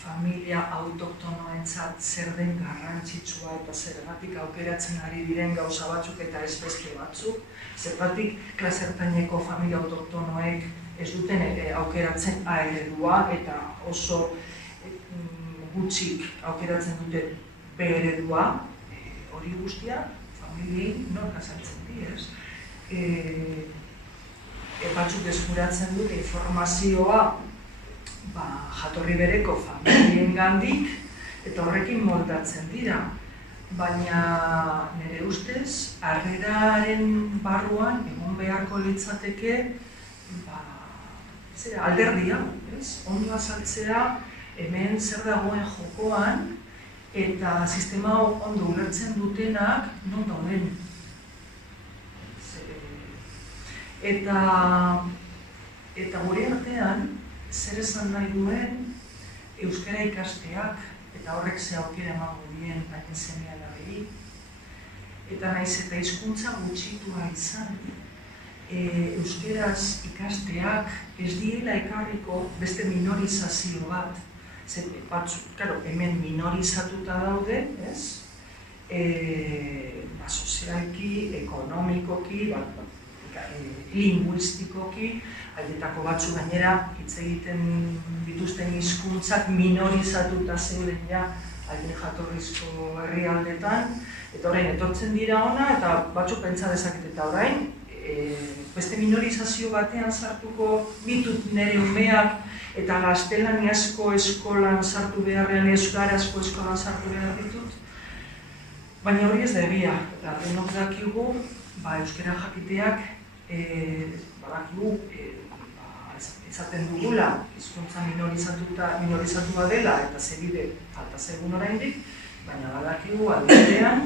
familia autoktonoentzat zer den garrantzitsua eta zergatik aukeratzen ari diren gauza batzuk eta ez beste batzuk, zergatik klase ertaineko familia autoktonoek ez duten aukeratzen A eredua eta oso gutxik aukeratzen dute B eredua, hori guztia familiei nork azaltzen diez. Batzuk eskuratzen dute informazioa jatorri bereko familiengandik eta horrekin moldatzen dira. Baina nire ustez, harreraren barruan egon beharko litzateke alderdia, ondo azaltzea hemen zer dagoen jokoan eta sistema ondo ulertzen dutenak non dauden. Eta gure artean, zer esan nahi duen euskara ikasteak, eta horrek ze aukera emango dien baina seme-alabei, eta naiz eta hizkuntza gutxitua izan, euskaraz ikasteak ez diela ekarriko beste minorizazio bat, hemen minorizatuta daude, sozialki, ekonomikoki, linguistikoki, haietako batzu gainera hitz egiten dituzten hizkuntzak minorizatuta zeuden ja haien jatorrizko herrialdetan, eta orain etortzen dira hona eta batzuk pentsa dezaket eta orain beste minorizazio batean sartuko ditut nire umeak eta gaztelaniazko eskolan sartu beharrean, euskarazko eskolan sartu behar ditut, baina hori ez da egia, eta denok dakigu euskara jakiteak badakigu izaten dugula hizkuntza minorizatua dela eta zebide falta zegun oraindik, baina badakigu aldean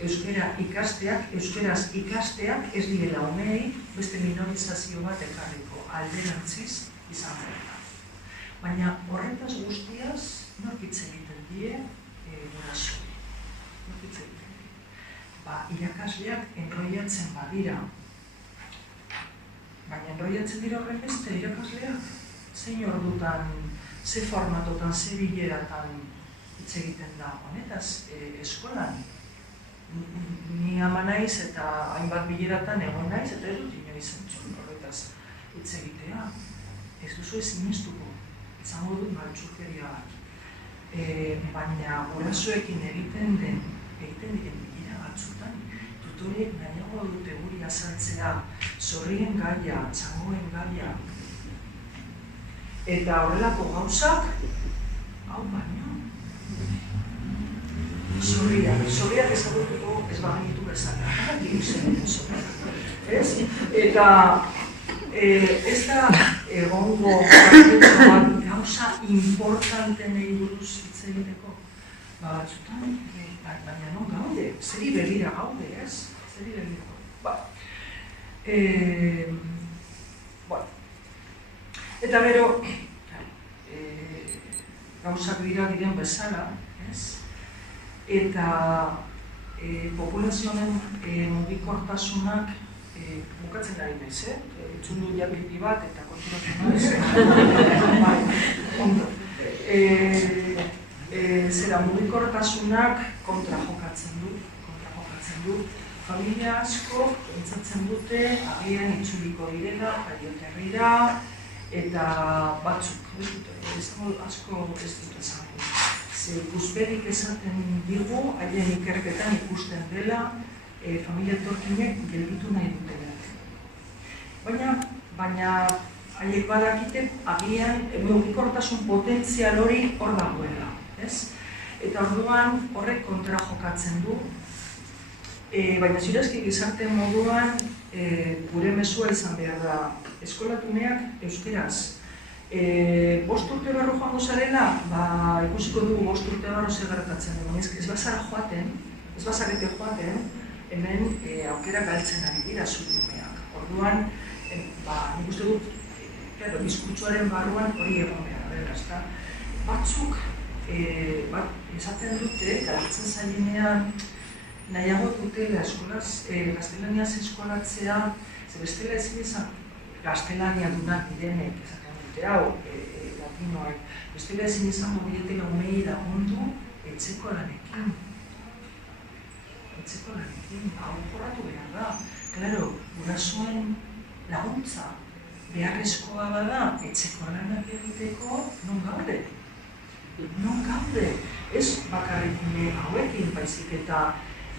euskaraz ikasteak ez direla umeei beste minorizazio bat ekarriko alderantziz izan dela. Baina horretaz guztiaz nork hitz egiten die gurasoei. Irakasleak enroiatzen badira, baina enroiatzen dira horren beste irakasleak, zein ordutan, ze formatotan, ze bileratan hitz egiten da honetaz eskolan. Ni ama naiz eta hainbat bileratan egon naiz eta ez dut inoiz entzun horretaz hitz egitea. Ez duzu ezineztuko, izango dut maltzurkeria bat. Baina gurasoekin egiten diren bilera batzutan, tutorek nahiago dute guri azaltzea zorrien gaia, txangoen gaia. Eta horrelako gauzak, hau baino. Zorriak ezagutuko ez bagenitu bezala, ez? Eta ez da egongo gauza importantenei buruz hitz egiteko. Batzutan, baina non gaude, zeri begira gaude, ez? Zeri begira gaude. Eta gero, gauzak dira diren bezala, ez? Eta populazioaren mugikortasunak bukatzen ari naiz, Itzundu jabilpi bat eta konturatu naiz. Zera mugikortasunak kontra jokatzen du. Familia asko pentsatzen dute agian itzuliko direla, jaioterrira, eta batzuk, asko ez dut esango. Ikusperik esaten digu, haien ikerketan ikusten dela, familia etorkinek gelditu nahi dutela. Baina haiek badakite agian mugikortasun potentzial hori hor dagoela, ez? Eta orduan horrek kontra jokatzen du, baina zirazki gizarte moduan gure mezua izan behar da eskolatuneak euskeraz. 5 urte barru joango zarela, ikusiko dugu 5 urte barru zer gertatzen dugu. Ez bazarete joaten, hemen aukera galtzen ari dira zure umeak. Orduan, nik uste dut, diskurtsoaren barruan hori egon behar dela, ezta? Batzuk, esaten dute, garatzen zailenean, nahiago dutela gaztelaniaz eskolatzea, ze bestela ezin izan gaztelania dunak direnek, esaten dute hau, latinoak, bestela ezin izango dietela umei lagundu etxeko lanekin. Hau jorratu behar da. Claro, gurasoen laguntza beharrezkoa bada etxeko lanak egiteko non gaude. Ez bakarrik hauekin baizik eta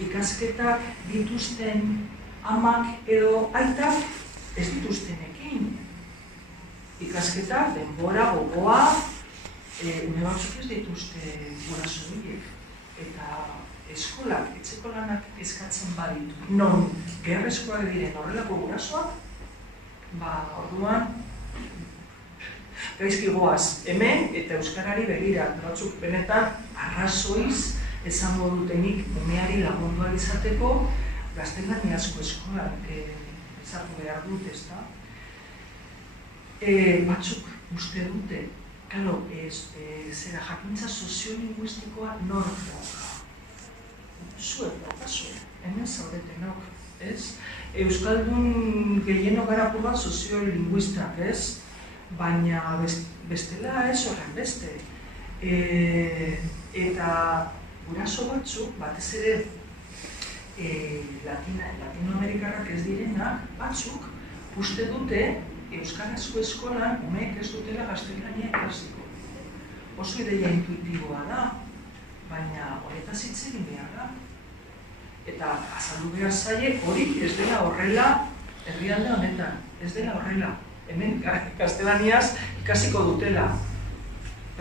ikasketak dituzten amak edo aitak ez dituztenekin. Ikasketak denbora gogoa, une batzuk ez dituzte guraso horiek. Eta eskolak, etxeko lanak eskatzen baditu. Non beharrezkoak diren horrelako gurasoak, orduan gaizki goaz hemen eta euskarari begira. Batzuk benetan arrazoiz esango dutenik umeari lagundu ahal izateko gaztelaniazko eskolak ezartu behar dut, ezta? Batzuk uste dute, zera jakintza soziolinguistikoa nork dauka. Zuek daukazue, hemen zaudetenok, ez? Euskaldun gehienok gara bat soziolinguistak, ez? Baina bestela ez horren beste. Eta guraso batzuk, batez ere latinoamerikarrak ez direnak, batzuk uste dute euskarazko eskolan umeek ez dutela gaztelania ikasiko. Oso ideia intuitiboa da, baina horretaz hitz egin behar da. Eta azaldu behar zaie hori ez dela horrela herrialde honetan, ez dela horrela. Hemen gaztelaniaz ikasiko dutela.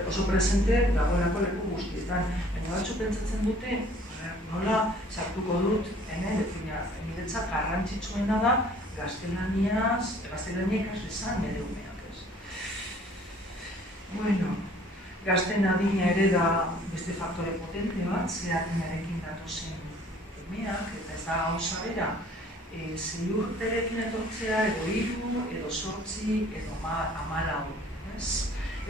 Oso presente dagoelako leku guztietan. Baina batzu pentsatzen dute, nola sartuko dut, hemen niretzat garrantzitsuena da gaztelania ikasle nire umeak, ez. Bueno, gazten adina ere da beste faktore potente bat, zehatinarekin datozen umeak, eta ez da gauza bera, 6 urterekin etortzea, edo 3, edo 8, edo 14, ez?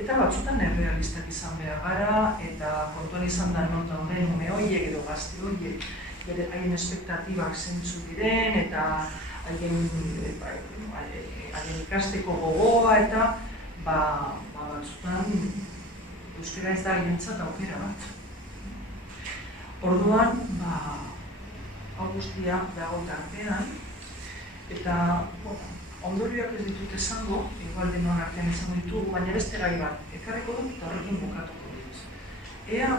Eta batzutan errealistak izan behar gara, eta kontuan izan da non dauden ume horiek edo gazte horiek, haien espektatibak zentzu diren, eta haien ikasteko gogoa, eta batzutan euskara ez da haientzat aukera bat. Orduan, hau guztia dago tartean, eta ondorioak ez ditut esango, igual denon artean izango ditugu, baina beste gai bat, ekarriko dut eta horrekin bukatuko dut. Ea,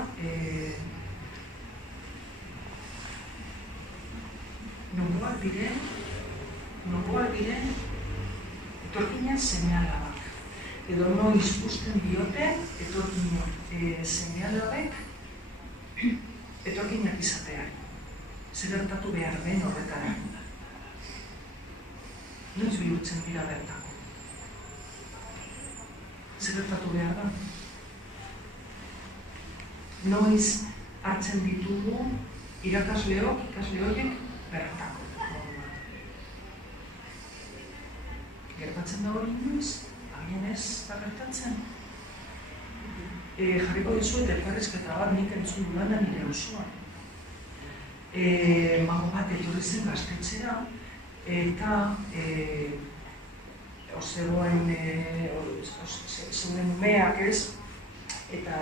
nongoak diren etorkinen seme-alabak. Edo noiz usten diote etorkinen seme-alabek etorkinak izateari. zer gertatu behar den horretara. Noiz bihurtzen dira bertako. Zer gertatu behar da. Noiz hartzen ditugu ikasle horiek bertako. Gertatzen da hori noiz, agian ez da gertatzen. Jarriko dizuet elkarrizketa bat nik entzun dudana nire osoan. Mago bat etorri zen gaztetxera eta zeuden umeak ez eta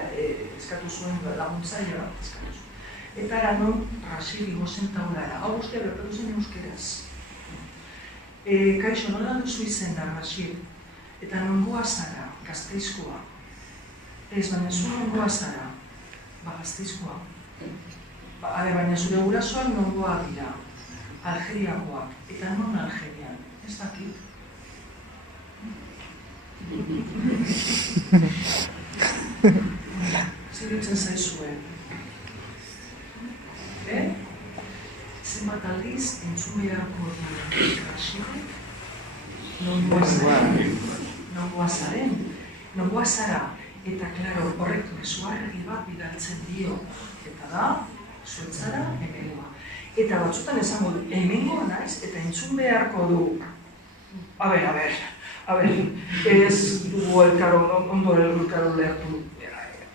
eskatu zuen laguntzaile bat eskatu zuen. Eta era non Rashid igozen taulara. Hau guztia gertatu zen euskeraz. Kaixo, nola duzu izena, Rashid? Eta nongoa zara, Gasteizkoa. Ez, baina zu nongoa zara, Gasteizkoa. Baina zure gurasoak nongoa dira, Algeriakoak. Eta non Algerian, ez dakit. Ziritzen zaizuen. Zenbat aldiz entzun beharko dira Rashidek, nongoa zara, eta klaro horrek mezuarri bat bidaltzen dio, eta da, zuetzara, hemengoa. Eta batzutan esango du, hemengoa naiz, eta entzun beharko du, a ber, ez dugu ondo elkaro lehertu,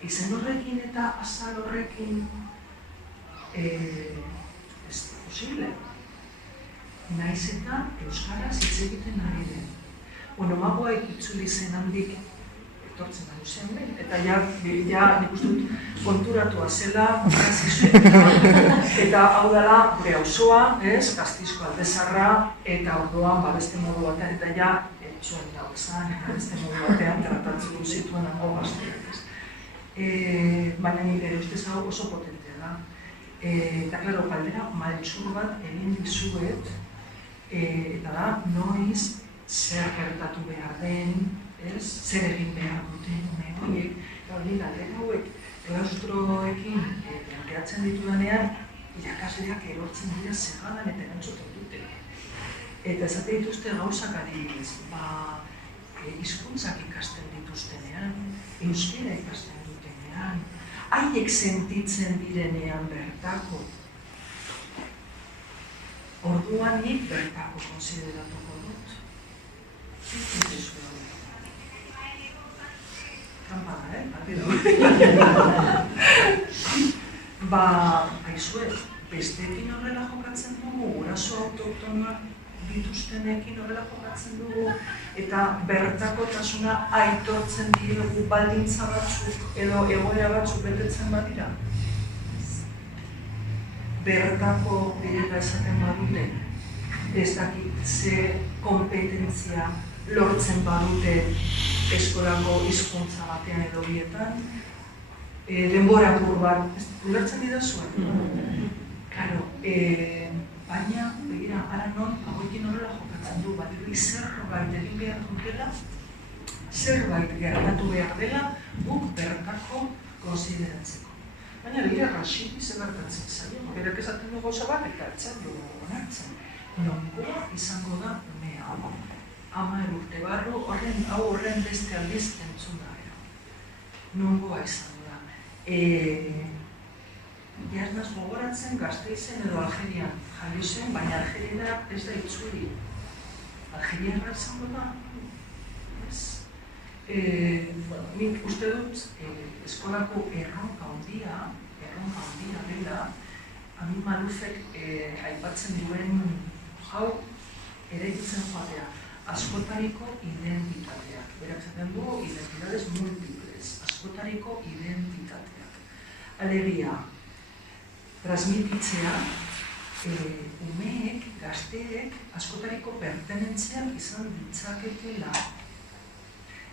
izen horrekin eta azal horrekin, ez da posible. Naiz eta euskaraz hitz egiten ari den. Magoa itzuli zen handik etortzen ari zen ben, eta nik uste dut konturatua zela, eta hau dela gure auzoa, Gasteizko Aldezarra, eta orduan beste modu batean, eta zuen dauzan, beste modu batean, tratatzen zituen hango gazteak. Baina nire ustez hau oso potentea da. Eta, klaro, galdera maltxur bat egin dizuet, eta da, noiz zer gertatu behar den, zer egin behar duten horiek, eta hori galdera hauek eustroekin planteatzen ditudanean, irakasleak erortzen dira segadan eta erantzuten dute. Eta esate dituzte gauzak adibidez, hizkuntzak ikasten dituztenean, euskera ikasten dutenean, haiek sentitzen direnean bertako. Orduan nik bertako konsideratuko dut. Zitzen dizue hori. Trampada, Aizuet, besteekin horrela jokatzen dugu, guraso autoktonoak dituztenekin horrela jokatzen dugu, eta bertakotasuna aitortzen diogu baldintza batzuk edo egoera batzuk betetzen badira. Bertako direla esaten badute, ez dakit ze kompetentzia lortzen badute eskolako hizkuntza batean edo bietan, denbora bat, ulertzen didazuen. Claro, baina, begira, ara non, hauekin horrela jokatzen du, badirudi zerbait egin behar dutela, zerbait gertatu behar dela, guk bertako konsideratzeko. Baina, begira, Rashidi zer gertatzen zaio, berak esaten du gauza bat, eta etzat dugu onartzen. Nongoa izango da umea. 10 urte barru, horren beste aldiz entzun da. Nongoa izango da. Jaz gogoratzen Gasteizen edo Algerian jaio zen, baina Algeriera ez da itzuli. Algeriarra izango da. Nik uste dut eskolako erronka handia dela, Amin Malufek aipatzen duen hau eraikitzen joatea, askotariko identitateak. Berak zaten du, identitades múltiples, askotariko identitateak. Alegia, transmititzea, umeek, gazteek, askotariko pertenentziak izan ditzaketela.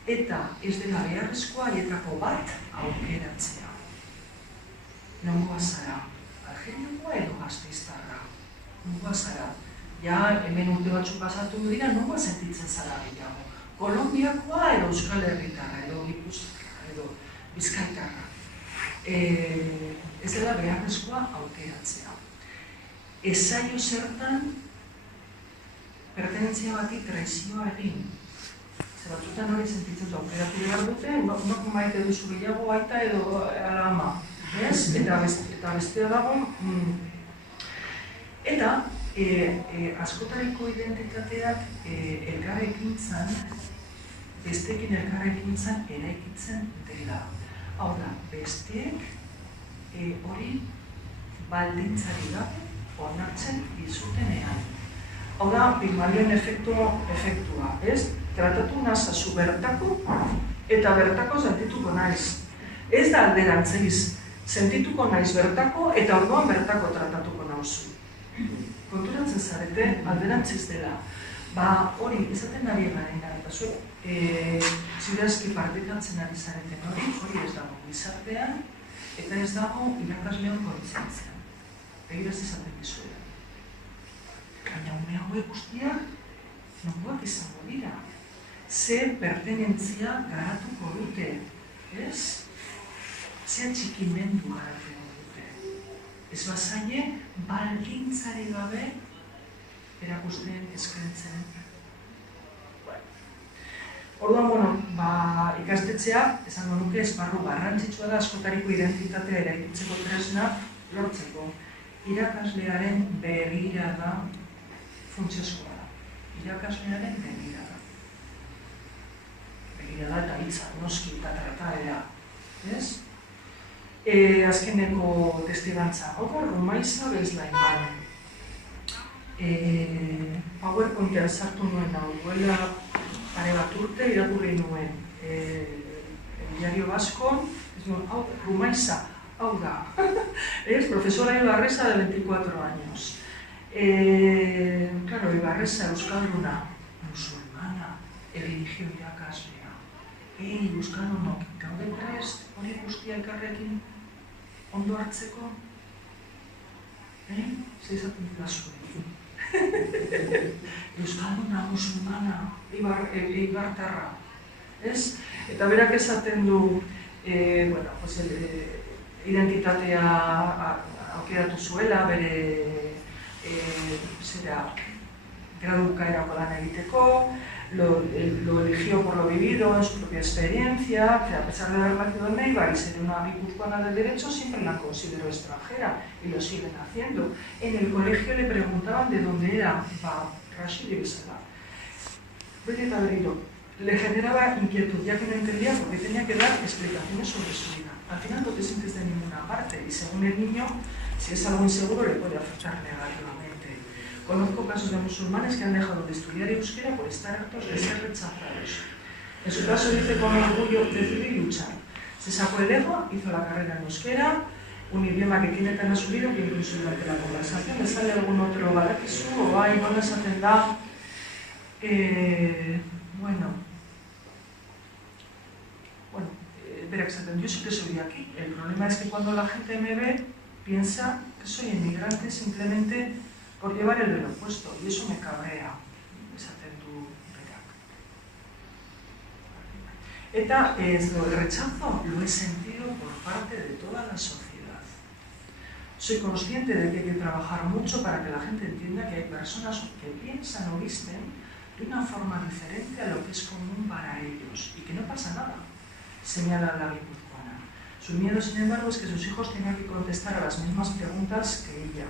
Eta ez dela beharrezkoa haietako bat aukeratzea. Nongoa zara, Algeriakoa edo Gasteiztarra. Nongoa zara, ja hemen urte batzuk pasatu dira, nongoa sentitzen zara gehiago. Kolombiakoa edo Euskal Herritarra, edo Gipuzkoa, edo Bizkaitarra. Ez dela beharrezkoa aukeratzea. ezaio zertan pertenentzia bati traizioa egin. Zer batzutan hori sentitzen du, aukeratu behar dute, nok maite duzu gehiago aita edo ala ama. Eta bestea dago, eta askotariko identitateak elkarrekintzan, besteekin elkarrekintzan eraikitzen dira. Hau da, besteek hori baldintzari gabe onartzen dizutenean. Hau da, Pigmalioen efektua, ez? Tratatu nazazu bertako eta bertako sentituko naiz. Ez da alderantzeiz, sentituko naiz bertako eta orduan bertako tratatuko nauzu. Konturatzen zarete, alderantziz dela. Hori, izaten ari garen gara, eta zuek zirazki partekatzen ari zareten hori ez dago gizartean eta ez dago irakasleon kontzientzian. Begiraz izaten dizuela. Baina ume hauek guztiak nongoak izango dira. Ze pertenentzia garatuko dute, ez? Ze atxikimendu garatuko dute. Ez bazaile, baldintzari gabe erakusten eskaintzen. Orduan, ikastetxea, esango nuke, esparru garrantzitsua da askotariko identitatea eraikitzeko tresna lortzeko. Irakaslearen begirada funtsezkoa da. Irakaslearen begirada. Begirada eta hitza, noski eta trataera. Azkeneko testigantza, Rumaiza Bezlain bat. PowerPointean sartu nuen hau, duela pare bat urte irakurri nuen Diario Baskon, Rumaiza, hau da, profesora Ibarresa de 24 años. Claro, Ibarresa euskalduna, musulmana, erlijio irakaslea. Euskaldunok, gaude prest, hori guztia elkarrekin ondo hartzeko? Zeizaten dira zuen. Euskalduna, musulmana, ibartarra. Eta berak esaten du, identitatea aukeratu zuela, bere gradukaerako lan egiteko, lo eligió por lo vivido en su propia experiencia, que a pesar de haber nacido en Eibar y ser una guipuzcoana del derecho, siempre la consideró extranjera y lo siguen haciendo. En el colegio le preguntaban de dónde era, Rashid Ibesala. Le generaba inquietud, ya que no entendía porque tenía que dar explicaciones sobre su vida. Al final no te sientes de ninguna parte y según el niño, si es algo inseguro, le puede afectar negativamente. Conozco casos de musulmanes que han dejado de estudiar euskera por estar hartos de ser rechazados. En su caso dice con orgullo decidir y luchar. Se sacó el ego, hizo la carrera en euskera, un idioma que tiene tan asumido que incluso durante la conversación le sale algún otro badakizu o bai, no les atendrá. Berak esaten, yo sí que soy de aquí. El problema es que cuando la gente me ve, piensa que soy inmigrante simplemente por llevar el velo puesto, y eso me cabrea, esaten du berak. Eta el rechazo lo he sentido por parte de toda la sociedad. Soy consciente de que hay que trabajar mucho para que la gente entienda que hay personas que piensan o visten de una forma diferente a lo que es común para ellos, y que no pasa nada, señala la guipuzcoana. Su miedo, sin embargo, es que sus hijos tengan que contestar a las mismas preguntas que ella.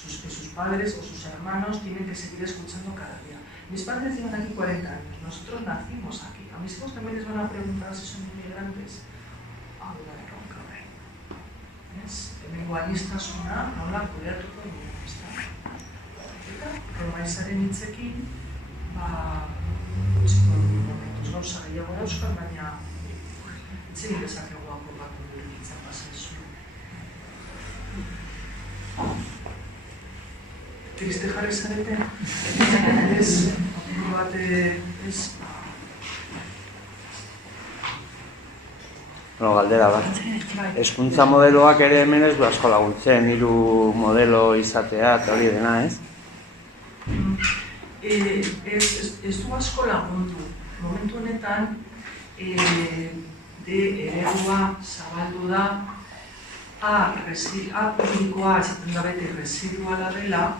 Que sus padres o sus hermanos tienen que seguir escuchando cada día. Mis padres llevan aquí 40 años, nosotros nacimos aquí. A mis hijos también les van a preguntar si son inmigrantes. Hauda erronka horrein. Hemengo aniztasuna nola kudeatuko dugu, eta Romaizaren hitzekin, utziko dugu momentuz gauza gehiago dauzkat, baina itzegin dezakegu akordatu dut hitzak bazaizu. Triste jarri zarete, ez, apuro bat, ez. Galdera bat. Hezkuntza modeloak ere hemen ez du asko laguntzen, 3 modelo izatea eta hori dena, ez? Ez du asko lagundu. Momentu honetan, eredua zabaldu da, A publikoa esaten da beti residuala dela,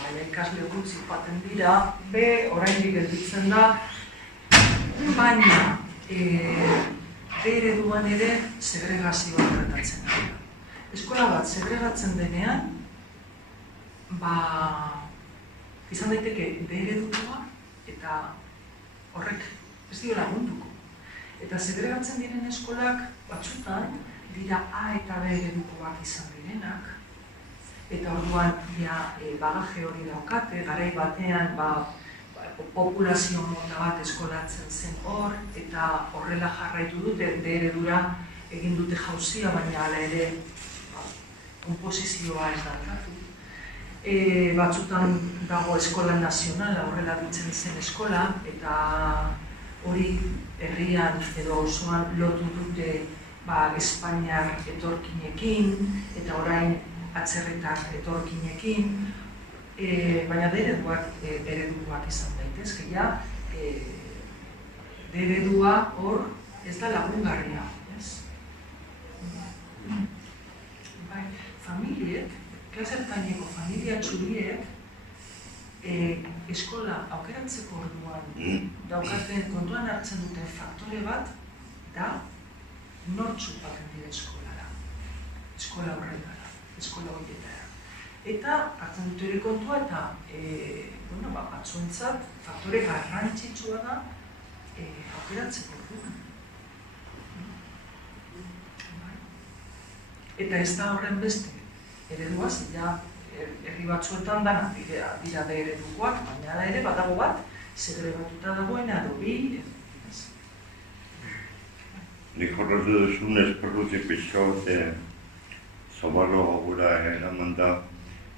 baina ikasle gutxi joaten dira, B oraindik gelditzen da, baina B ereduan ere segregazioa gertatzen da. Eskola bat segregatzen denean, izan daiteke B eredua eta horrek ez dira lagunduko. Eta segregatzen diren eskolak batzutan dira A eta B eredukoak izan direnak, eta orduan bagaje hori daukate, garai batean populazio mota bat eskolatzen zen hor, eta horrela jarraitu dute, B eredura egin dute jauzia, baina hala ere konposizioa ez daukatu. Batzutan dago eskola nazionala, horrela ditzen zen eskola, eta hori herrian edo osoan lotu dute Espainiar etorkinekin, eta orain atzerritar etorkinekin, baina ereduak izan daitezke, eredua hor ez da lagungarria, ez? Familiek, klasertaineko familia txuriek, eskola aukeratzeko orduan daukaten kontuan hartzen duten faktore bat da nortzu baten dira eskolara, eskola horretara, eskola horietara. Eta hartzen dut ere kontua eta batzuentzat faktore garrantzitsua da aukeratzeko orduan. Eta ez da horren beste eredua, herri batzuetan dana dira B eredukoak, baina ere badago bat segregatuta dagoena edo bi. Nik horretu duzun esparrutik pixka bat zabalo gura eraman da,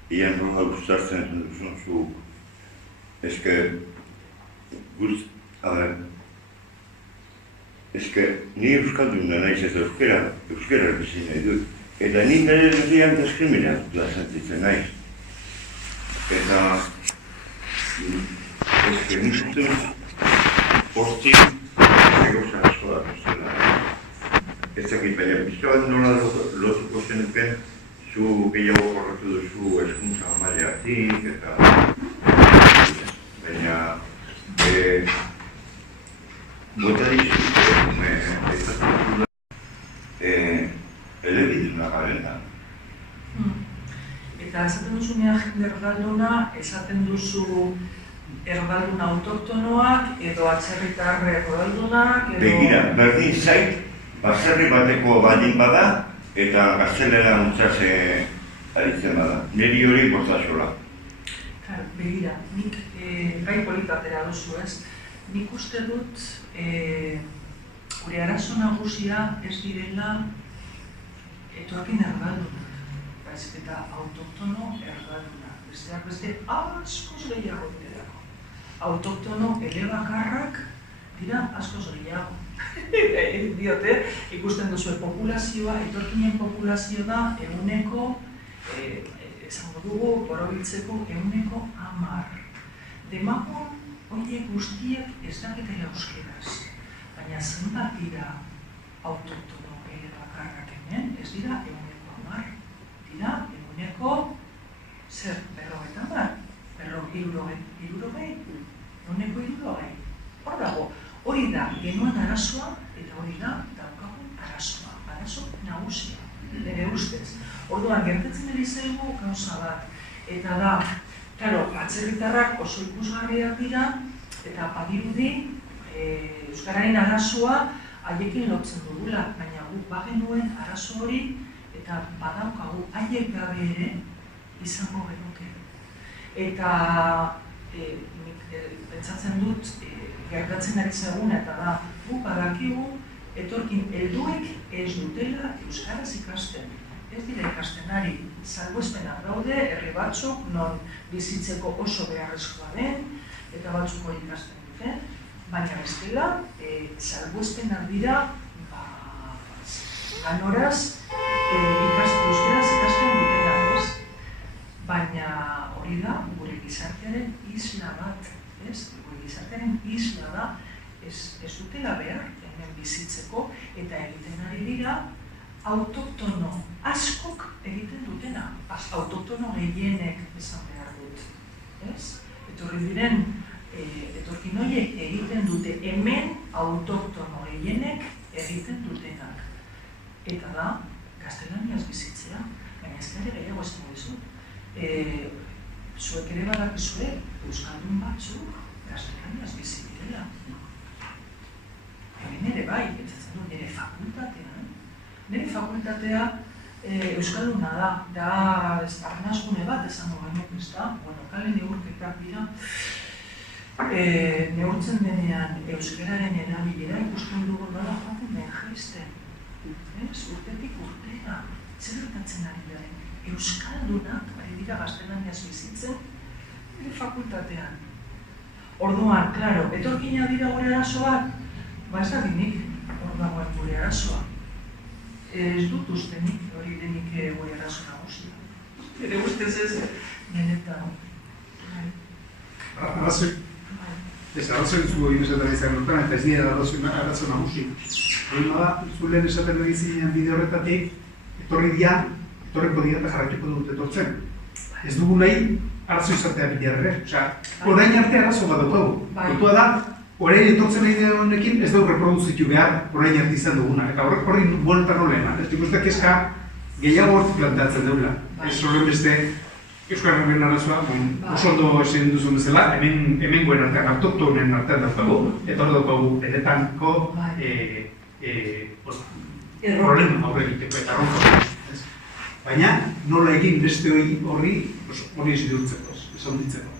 ian nola gustatzen duzun zu, ni euskalduna naiz ez euskera bizi nahi dut. Eta ni nire herrian diskriminatuta sentitzen naiz. Eta nik zuten hortik egoza asko da duzela. Ez dakit, baina pixka bat nola lotuko zenuken zu gehiago horretu duzu hezkuntza mailatik eta baina bota dizut elebiduna garen da. Eta esaten duzunean jende erdalduna, esaten duzu erdalduna autoktonoak edo atzerritar erdaldunak edo... Begira, berdin zait, baserri bateko baldin bada eta gaztelera mutxase aritzen bada. Neri hori bostazola. Begira, nik gai politatera duzu ez. Nik uste dut gure arazo nagusia ez direla etorkin erdaldunak, baizik eta autoktono erdaldunak. Besteak beste askoz gehiago direlako. Autoktono elebakarrak dira askoz gehiago. Diote, ikusten duzu populazioa, etorkinen populazio da ehuneko, esango dugu, borobiltzeko ehuneko 10. Demago, horiek guztiek ez dakitela euskeraz, baina zenbat dira autoktono elebakarrak hemen, ez dira ehuneko 10, dira ehuneko zer, 50, 60, ehuneko 60. Hor dago, hori da genuen arazoa eta hori da daukagun arazoa, arazo nagusia, nire ustez. Orduan, gertatzen ari zaigu gauza bat, eta da, atzerritarrak oso ikusgarriak dira, eta badirudi euskararen arazoa haiekin lotzen dugula, baina guk bagenuen arazo hori eta badaukagu haiek gabe ere izango genuke. Eta pentsatzen dut gertatzen ari zaiguna eta da guk badakigu etorkin helduek ez dutela euskaraz ikasten. Ez dira ikasten ari, salbuespenak daude, herri batzuk non bizitzeko oso beharrezkoa den eta batzuko ikasten dute, baina bestela, salbuespenak dira ganoraz euskeraz ikasten dutenak, ez? Baina hori da, gure gizartearen isla bat, ez? Gure gizartearen isla da, ez dutela behar hemen bizitzeko eta egiten ari dira autoktono askok egiten dutena, autoktono gehienek esan behar dut, ez? Etorri diren, etorkin horiek egiten dute hemen autoktono gehienek egiten dutenak. Eta da, gaztelaniaz bizitzea, baina ez gara gehiago ez dugu. Zuek ere badakizue, euskaldun batzuk gaztelaniaz bizi direla. Hemen ere bai, pentsatzen du, nire fakultatean. Nire fakultatea euskalduna da arnazgune bat esango genuk, ez da? Bueno, kale neurketak dira. Neurtzen denean euskararen erabilera ikusten dugu nola joaten den jaisten. Urtetik urtera, zer gertatzen ari garen? Euskaldunak ari dira gaztelaniaz bizitzen nire fakultatean. Orduan, klaro, etorkina dira gure arazoak? Ba ez da dinik, orduan gure arazoa. Ez dut ustenik, hori denik gure arazo nagusia. Ere ustez ez, benetan. Arrazoi duzu egin esaten izan duten, eta ez nire arazo nagusi. Hori da, zu lehen esaten egizinen bide horretatik, etorriko dira eta jarraituko dut etortzen. Ez dugu nahi, arazo izatea bidearre. Orain arte arazo bat daukagu. Kontua da, orain etortzen nahi dira honekin ez dugu reproduzitu behar orain arte izan duguna. Eta horri bueltan nola eman. Ez dikusten kezka gehiago hortz planteatzen deula. Ez horren beste Euskararen arazoa, oso ondo esan duzun bezala, hemen goen artean, autoktonen artean daukagu, eta hor daukagu benetanko problema aurre egiteko eta ronko. Baina, nola egin beste horri esidurtzeko, esonditzeko.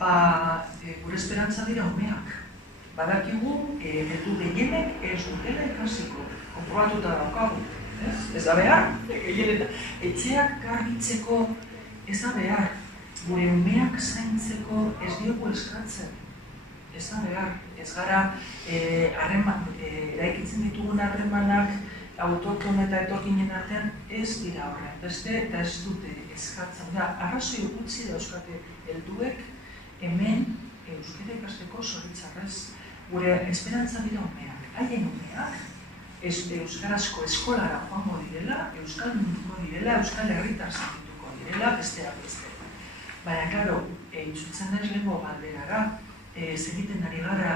Gure esperantza dira umeak. Badakigu, heldu gehienek ez dutela ikasiko, konprobatuta daukagu. Ez da behar, etxeak garbitzeko ez da behar, gure umeak zaintzeko ez diogu eskatzen. Ez da behar, ez gara eraikitzen ditugun harremanak autokton eta etorkinen artean ez dira horren. Beste eta ez dute eskatzen. Arrazoi gutxi dauzkate helduek hemen euskara ikasteko zoritzarrez. Gure esperantza dira umeak, haien umeak, euskarazko eskolara joango direla, euskalduko direla, euskal herritar sentituko direla, besteak beste. Baina, klaro, itxutzen ez lehenko galderara, egiten ari gara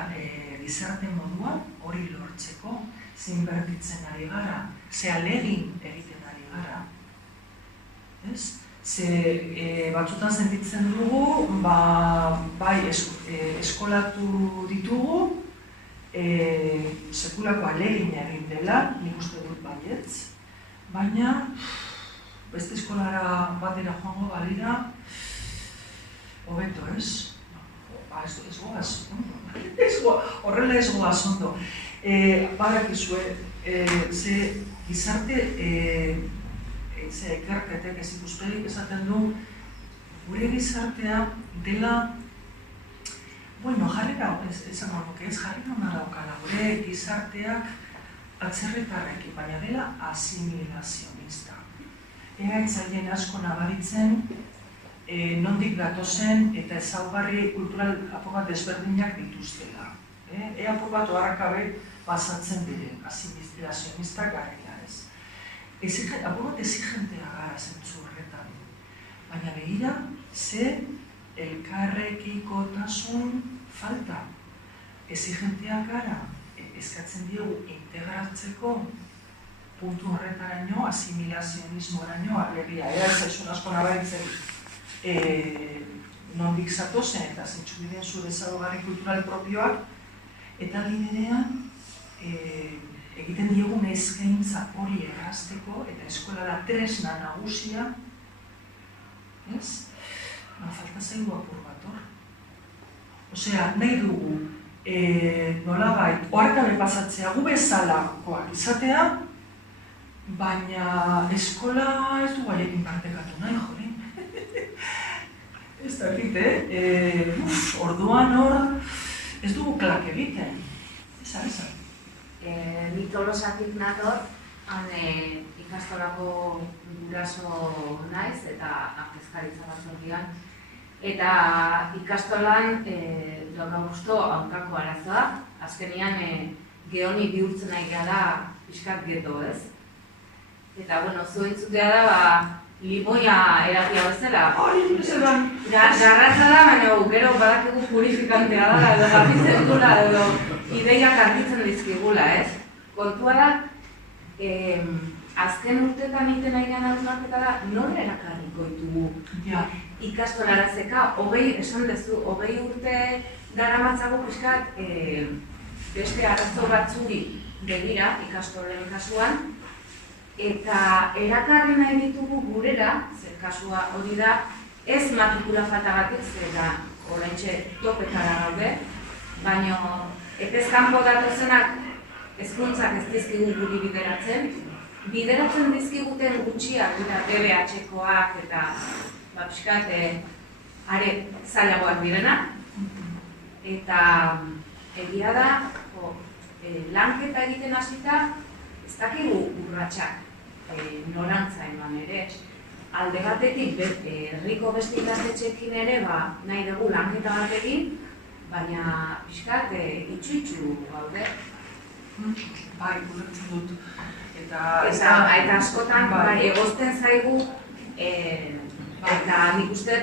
gizarte moduan, hori lortzeko, zinbertitzen ari gara, ze alegin egiten ari gara. Ze batzutan sentitzen dugu, bai eskolatu ditugu, sekulako alegina egin dela, nik uste dut baietz, baina beste eskolara batera joango balira, hobeto ez? Ez goaz ondo. Horrela ez goaz ondo. Badakizue, ze gizarte, ze ekarketek ez ikusperik esaten du, gure gizartea dela jarrera, esango nuke ez, jarrera hona daukala, gure gizarteak atzerritarrekin, baina dela asimilazionista. Egaitzaien asko nabaritzen, nondik datozen eta ezaugarri kultural apogat desberdinak dituztela. Apur bat oharrakabe pasatzen diren, asimilazionistak garela ez. Apur bat exigentea gara zentzu horretan, baina begira, ze elkarrekikotasun falta. Exigenteak gara, eskatzen diogu integratzeko puntu horretaraino, asimilazionismoaraino, alegia, ez zaizun asko nabaritzen nondik zatozen eta zentsu diren zure ezaugarri kultural propioak, eta liderean egiten diogun eskaintza hori errazteko eta eskolara tresna nagusia, ez? Falta zaigu apur bat hor. Osea, nahi dugu nolabait, oharkabe pasatzea gu bezalakoak izatea, baina eskola ez du haiekin partekatu nahi, jorin. Ez dakit, orduan hor, ez dugu klak egiten. Ez. Ni Tolosatik nator, ikastolako guraso naiz eta kezkaritza batzordean. Eta ikastolan gaur gusto hankako arazoa, azkenean geoni bihurtzen nahi gara pixkat geto, ez? Eta, bueno, zuentzutea da, limoia erakia bezala. Garratza da, baina gero badakigu purifikantea da, edo garbitzen dula, edo ideiak argitzen dizkigula, ez? Kontua da, azken urteetan egiten ari gana hausnarketa da, nola erakarriko ditugu ikastolara zeka, esan dezu, 20 urte daramatzago pixkat beste arazo batzuri begira ikastolen kasuan, eta erakarri nahi ditugu gurera, zer kasua hori da, ez matrikula faltagatik, zer da oraintxe topetara gaude, baina epez kanpo datozenak hezkuntzak ez dizkigu guri bideratzen dizkiguten gutxiak dira DBH-koak eta pixkat are zailagoak direnak, eta egia da, lanketa egiten hasita, ez dakigu urratsak norantza eman ere. Alde batetik, herriko beste ikastetxeekin ere nahi dugu lanketa bat egin, baina pixkat itxu gaude. Bai, ulertzen dut. Eta askotan egozten zaigu, eta nik uste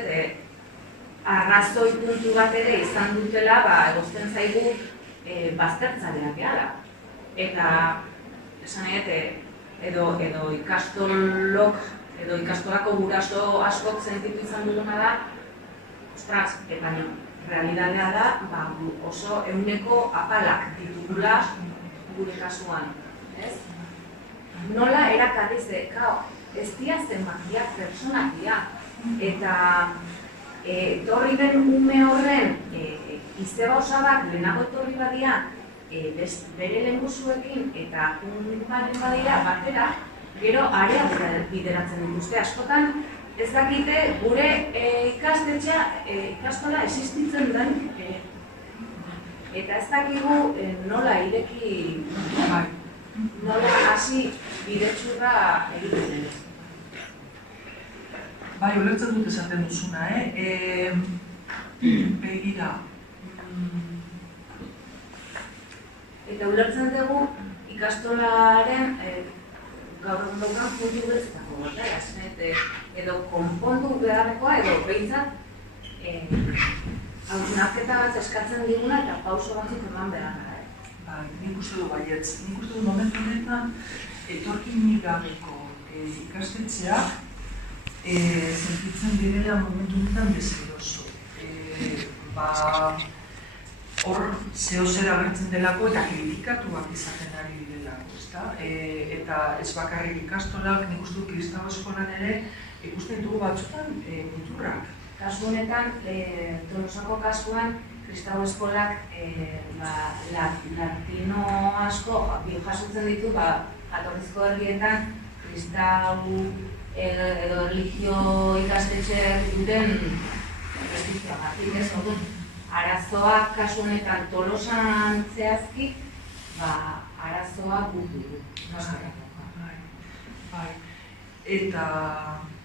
arrazoi puntu bat ere izan dutela, egozten zaigu baztertzaleak gehala. Eta, esan edo ikastolok, edo ikastolako guraso askok sentitu izan duguna da, ostras, baina realitatea da, oso ehuneko apalak ditugula gure kasuan, ez? Nola erakarri ze, ez dia zenbakiak pertsonak dira, eta etorri den ume horren izeba osabak lehenago etorri badia, bere lehenguzuekin eta unparen badira batera, gero area bideratzen dituzte. Askotan ez dakite gure ikastola existitzen den, eta ez dakigu nola ireki, nola hasi bidetxurra egiten den. Bai, ulertzen dut esaten duzuna, begira. Eta ulertzen dugu ikastolaren gaur egun daukan puntu beltzetako bat, edo konpondu beharrekoa, edo behintzat hausnarketa bat eskatzen diguna eta pauso batzuk eman behar gara. Bai, nik uste du baietz. Nik uste du momentu honetan etorkinik gabeko ikastetxeak sentitzen direla momentu honetan deseroso. Hor zehozer agertzen delako eta kritikatuak izaten ari direlako, ezta? Eta ez bakarrik ikastolak, nik uste du kristau eskolan ere ikusten ditugu batzutan muturrak. Kasu honetan, Tolosako kasuan, kristau eskolak latino asko jasotzen ditu, jatorrizko herrietan kristau edo religio ikastetxe duten prestizioagatik, ez hori. Arazoak kasu honetan Tolosan zehazki, arazoak gutu du. Bai. Eta,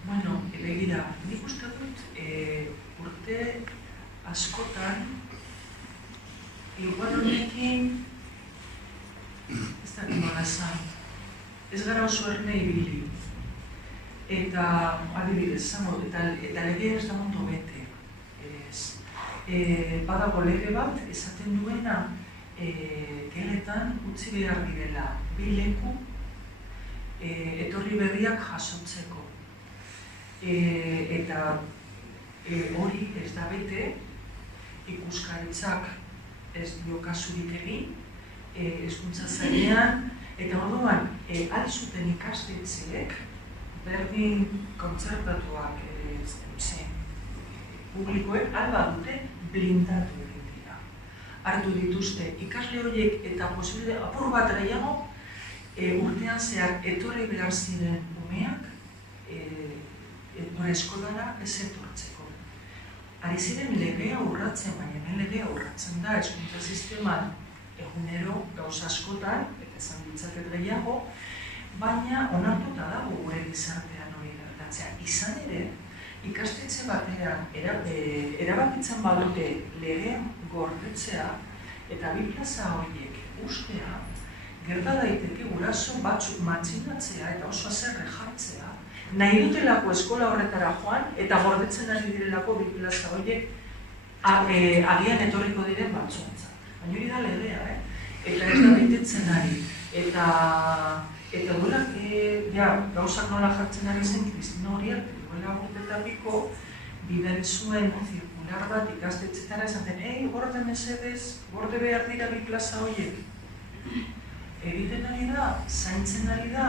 bueno, begira, nik uste dut urte askotan igual honekin ez da nola esan, ez gara oso erne ibili. Eta, adibidez, eta legea ez da mondo bete. Badago lege bat esaten duena geletan utzi behar direla bi leku etorri berriak jasotzeko. Eta hori ez da bete, ikuskaritzak ez dio kasurik egin, hezkuntza sailean, eta orduan zuten ikastetxeek berdin kontzertatuak publikoek alba dute blindatu egin dira. Hartu dituzte ikasle horiek eta posible apur bat gehiago urtean zehar etorri behar ziren umeak eskolara ez etortzeko. Ari ziren legea urratzen, baina hemen legea urratzen da hezkuntza sisteman egunero gauza askotan, eta esan ditzaket gehiago, baina onartuta dago gure gizartean hori gertatzea. Izan ere, ikastetxe batean erabakitzen badute legea gordetzea eta bi plaza horiek ustea, gerta daiteke guraso batzuk matxinatzea eta oso haserre jartzea, nahi dutelako eskola horretara joan eta gordetzen ari direlako bi plaza horiek agian etorriko diren batzuentzat. Baina hori da legea, eta ez da betetzen ari. Eta duelak, gauzak nola jartzen ari zen, Kristina Uriarte, duela urtetapiko, bidali zuen zirkular bat ikastetxetara esaten, gorde mesedez, gorde behar dira bi plaza horiek. Egiten ari da, zaintzen ari da,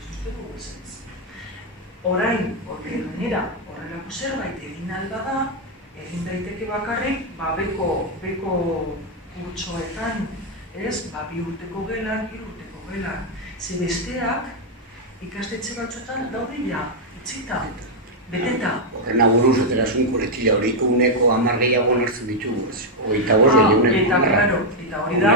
uste dugu ezetz. Orain, horrelako zerbait egin alda da, egin daiteke bakarrik, beko kurtsoetan, ez, 2 urteko gelan, 3 urteko gelan. Ze besteak ikastetxe batzuetan daude ja, itxita, beteta. Horren aburuz, eterasun koletila hori uneko 10 gehiago onartzen ditugu, 25 uneko 10. Eta hori da,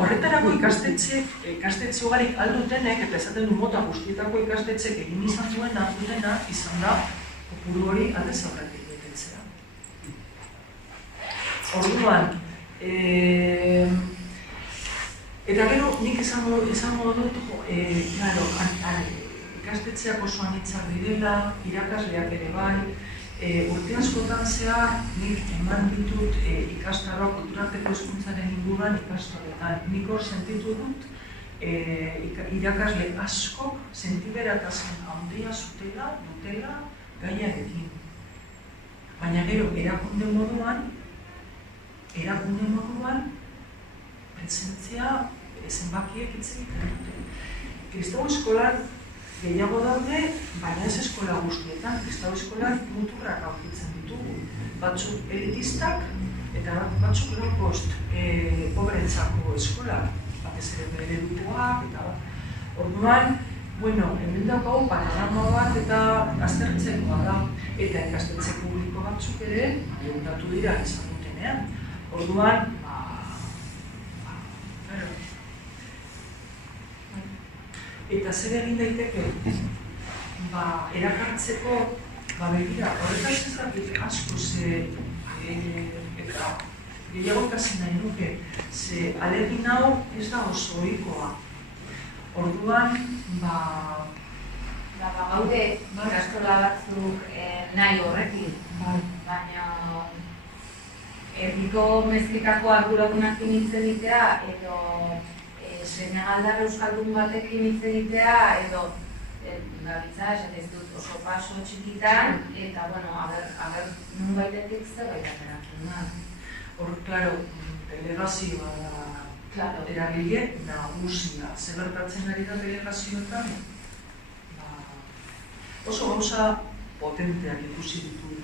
horretarako ikastetxe ugarik aldutenek, eta esaten du mota guztietako ikastetxek egin izan dutena, izan da, kopuru hori aldez aurretik betetzea. Orduan, eta gero nik izango dut, ikastetxeak oso anitzak direla, irakasleak ere bai, urte askotan zehar nik eman ditut ikastaroa kulturarteko hezkuntzaren inguruan ikastaroetan. Nik hor sentitu dut irakasle askok sentiberatasun handia dutela gaiarekin. Baina gero erakunde moduan presentzia zenbakiek hitz egiten dute. Kristau eskolan gehiago daude, baina ez eskola guztietan. Kristau eskolan muturrak aurkitzen ditugu. Batzuk elitistak eta batzuk low cost pobrentzako eskolak, batez ere eredukoak eta orduan, hemen daukagu panorama bat eta aztertzekoa da. Eta ikastetxe publiko batzuk ere, deutatu dira esan dutenean. Orduan, eta zer egin daiteke, erakartzeko, begira, horretaz ez dakit asko eta gehiago ikasi nahi nuke, ze alegin hau ez da oso ohikoa. Orduan, gaude ikastola batzuk nahi horrekin, baina erdiko mezketako arduradunak initzen ditea, edo Senegaldar euskaldun batekin hitz egitea, edo gabiltza, ez dut oso paso txikitan, eta, aber nun baitetik zerbait ateratzen da. Hor, klaro, delegazioa da eragile nagusia. Zer gertatzen ari da delegazioetan? Oso gauza potenteak ikusi ditugu,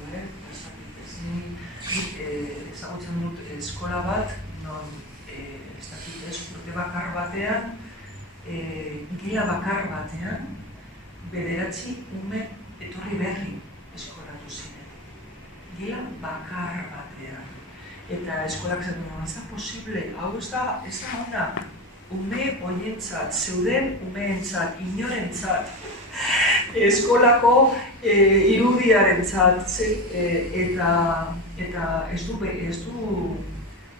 ezagutzen dut eskola bat, non urte bakar batean, gila bakar batean, 9 ume etorri berri eskolatu ziren. Gila bakar batean. Eta eskolak zen duen, ez da posible, hau ez da ona. Ume horientzat, zeuden umeentzat, inorentzat, eskolako irudiarentzat, eta ez du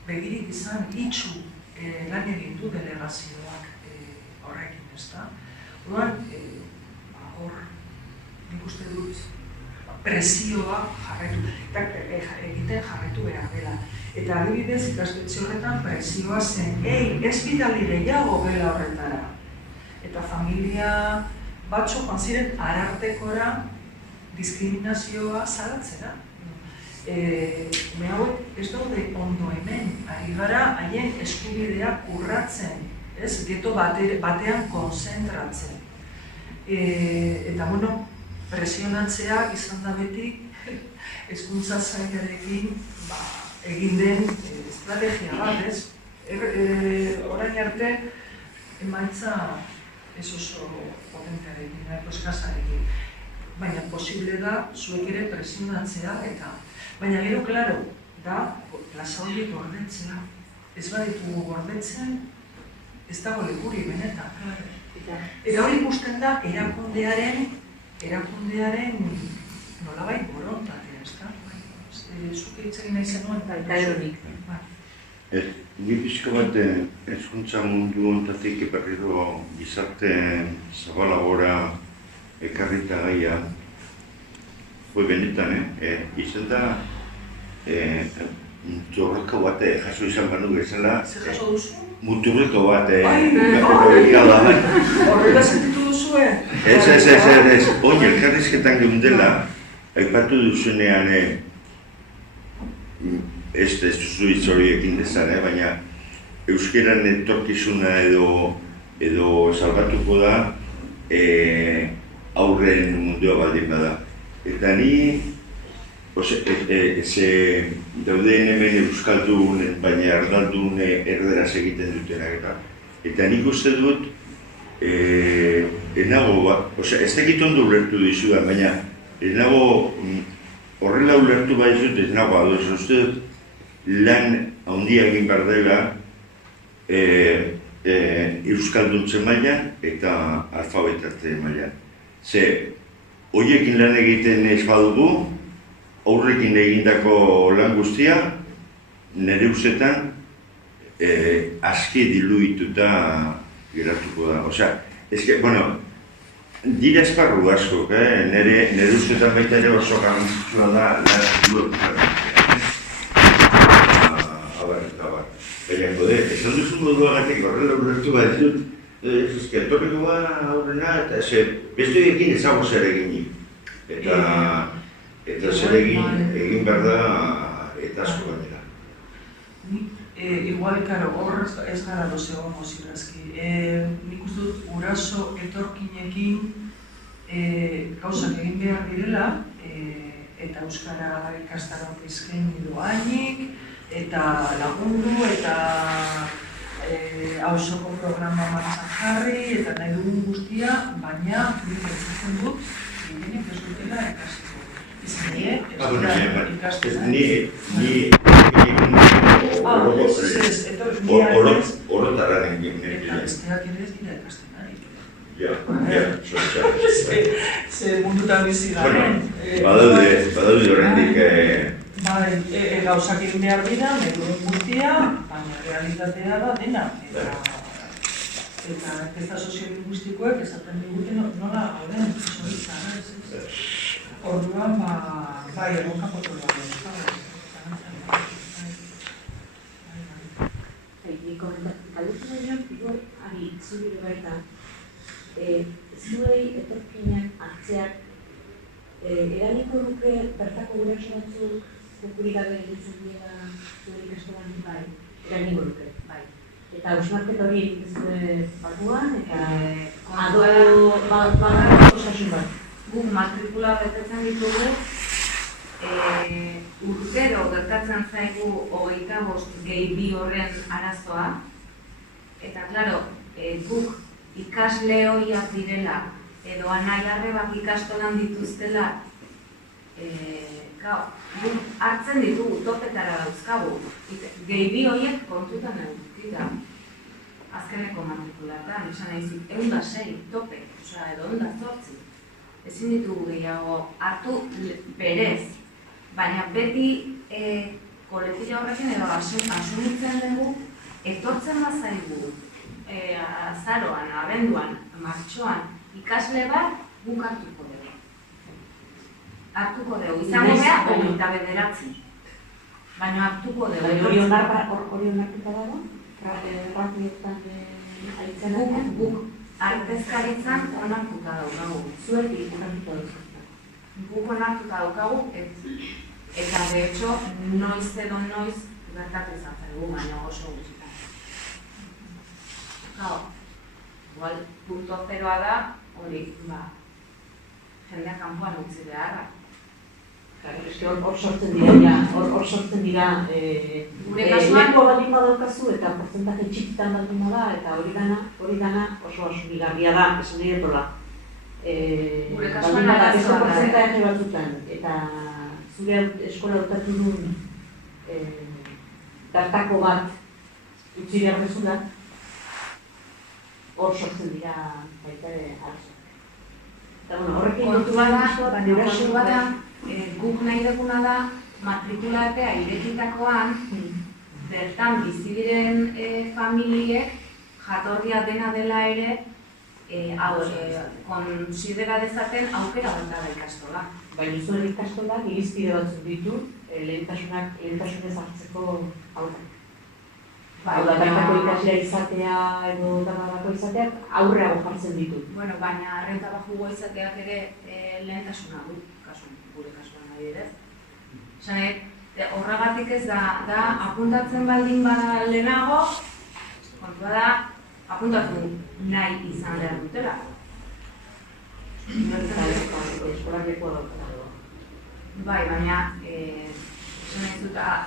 begirik izan itxu lan egin du delegazioak horrekin, ez da? Orduan, hor, nik uste dut presioa egiten jarraitu behar dela. Eta adibidez, ikastetxe horretan presioa zen, ez bidali gehiago gela horretara. Eta familia batzuk joan ziren arartekora diskriminazioa salatzera. Hauek ez daude ondo hemen, ari gara haien eskubideak urratzen, geto batean konzentratzen. Eta, presionatzea izan da beti hezkuntza sailarekin egin den estrategia bat, orain arte emaitza ez oso potentearekin, eskasarekin. Baina posible da zuek ere presionatzea eta baina gero, klaro, da plaza horiek gordetzea. Ez baditugu gordetzen, ez dago lekuri benetan, klaro. Eta hori ikusten da erakundearen nolabait borontatea, ez da? Zuke hitz egin nahi zenuen. Eta eronik. Ni pixka bat hezkuntza mundu honetatik berriro gizarte zabalagora ekarrita gaia, benetan, izan da muturreko bat jaso izan banu bezala. Zer jaso duzu? Muturreko bat, Horrela sentitu duzue? Ez. Oin elkarrizketan geundela, aipatu duzunean, ez duzu hitz horiekin dezan, baina euskeran etorkizuna edo salbatuko da aurren mundua baldin bada. Eta ni, dauden hemen euskaldun, baina erdaldun erderaz egiten dutenak eta nik uste dut ez dakit ondo ulertu dizudan, baina enago horrela ulertu baizut ez nago adoz, uste dut lan handia egin behar dela euskalduntze mailan eta alfabetatze mailan. Ze, horiekin lan egiten ez badugu, aurrekin egindako lan guztia, nire ustetan aski diluituta geratuko da. Osea, dira esparru asko, nire ustetan baita ere oso garrantzitsua da lan diluituta. Baina, esan duzu moduagatik horrela ulertu bat dut, etorriko aurrena eta beste ekin ezago zer eginik. Eta zer egin behar da eta asko gainera. Igual, karo, hor ez gara dozego mozilazki. Nik uste dut guraso etorkinekin gauzak egin behar direla eta euskara ikastaron eskaini doainik eta lagundu eta auzoko programa martxan jarri eta nahi dugun guztia, baina nik entzutzen dut gehienek ez dutela ikasteko. Orotararen ginen. Eta besteak ere ez dira ikasten ari. Ze mundutan bizi garen. Badaude horrendik. Gauzak egin behar dira, meduen guztia, baina realitatea da dena. Eta inkesta soziolinguistikoek esaten digute nola gauden, zorizan, ez? Orduan, bai, erronka potoloa da. Galdetu nahi igual, ari, zubire baita, zuei etorkinak hartzeak eraliko duke bertako guraso batzuk kopurik gabe egitzen dira zuen ikastolan bai, eraliko duke, bai. Eta hausnarketa hori egitezue batuan, eta bada osasun bat. Guk matrikula betetzen ditugu, urtero gertatzen zaigu 25 gehi 2 horren arazoa. Eta, klaro, guk ikasle horiak direla, edo anai-arrebak ikastolan dituztela, guk hartzen ditugu, topetara dauzkagu. Gehi 2 horiek kontutan edukita. Azkeneko matrikulatan, esan nahi zut, 106 tope, edo 108. Ezin ditugu gehiago hartu berez, baina beti koletila horrekin edo asumitzen dugu, etortzen bazaigu azaroan, abenduan, martxoan, ikasle bat guk hartuko dugu. Hartuko dugu, izango beha, 29, baina hartuko dugu. Hori onartuta dago? Errantietan aitzen atean? Guk artezkaritzan onartuta daukagu. Zuetik onartuta daukagu. Guk onartuta daukagu, eta de hecho, noiz edo noiz gertatu izan zaigu, baina oso gutxitan. Igual, punto zeroa da, hori, jendeak kanpoan utzi beharra. Hor sortzen dira, leheko baldin badaukazu eta portzentaje txikitan baldin bada, eta hori dana oso asunigarria da, esan nahi detola. Baldin bada, beste portzentaje batzutan, eta zure eskola hautatu duen tartako bat utzi behar bezula, hor sortzen dira baita arazoak. Eta horrekin kontua da, guk nahi duguna da matrikula epea irekitakoan bertan bizi diren familiek jatorria dena dela ere konsidera dezaten aukera bat da ikastola. Baina zuen ikastolak irizpide batzuk ditu lehentasunez hartzeko aurre. Hau da, bertako ikaslea izatea edo darrako izateak aurreago jartzen ditu. Bueno, baina renta bajugo izateak ere lehentasuna du, gure kasuan nahi ere. Horregatik ez da apuntatzen baldin bada lehenago, kontua da, apuntatu nahi izan behar dutela. Bai, baina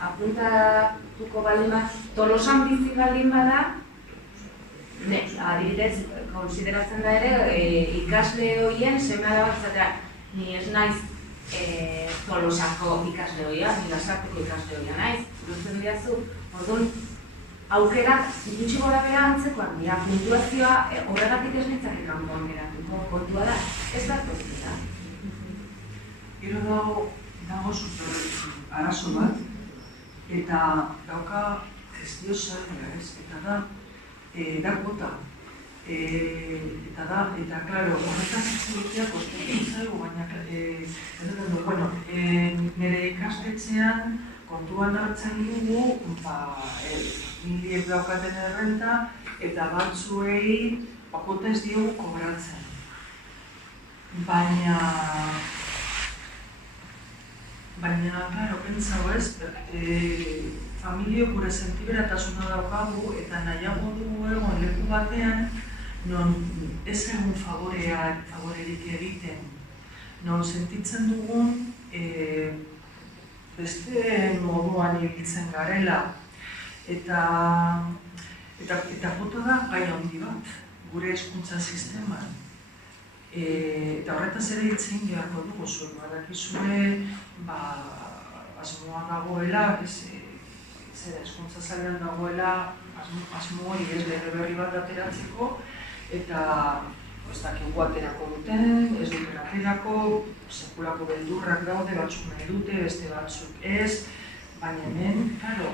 apuntatuko baldin bat, Tolosan bizi baldin bada, adibidez, konsideratzen da ere, ikasle horien seme-alabak izatea, ni ez naiz Tolosako ikasle horia, ni Lasarteko ikasle horia naiz, duzen diazu, orduan, aukerak gutxi gora bera antzekoak dira, puntuazioa horregatik ez nintzake kanpoan geratuko, kontua da, ez da kontua. Gero dago arazo bat, eta dauka gestio zaila ez, eta da kota. Eta, klaro, horretaz itzulutia kostatzen zaigu, baina, nire ikastetxean kontuan hartzen dugu, familiek daukaten errenta, eta batzuei kota ez diogu kobratzen. Baina, klaro, pentsau ez, familio gure sentiberatasuna daukagu eta nahiago dugu egon leku batean non ez egun favorerik egiten, non sentitzen dugun beste moduan ibiltzen garela. Eta jota da gai handi bat, gure hezkuntza sisteman. Eta horretaz ere hitz egin beharko dugu zuen, badakizue asmoa dagoela, hezkuntza sailean dagoela asmo hori ez lege berri bat ateratzeko, eta ez dakigu aterako duten, ez duten aterako, sekulako beldurrak daude, batzuk nahi dute, beste batzuk ez, baina hemen, klaro,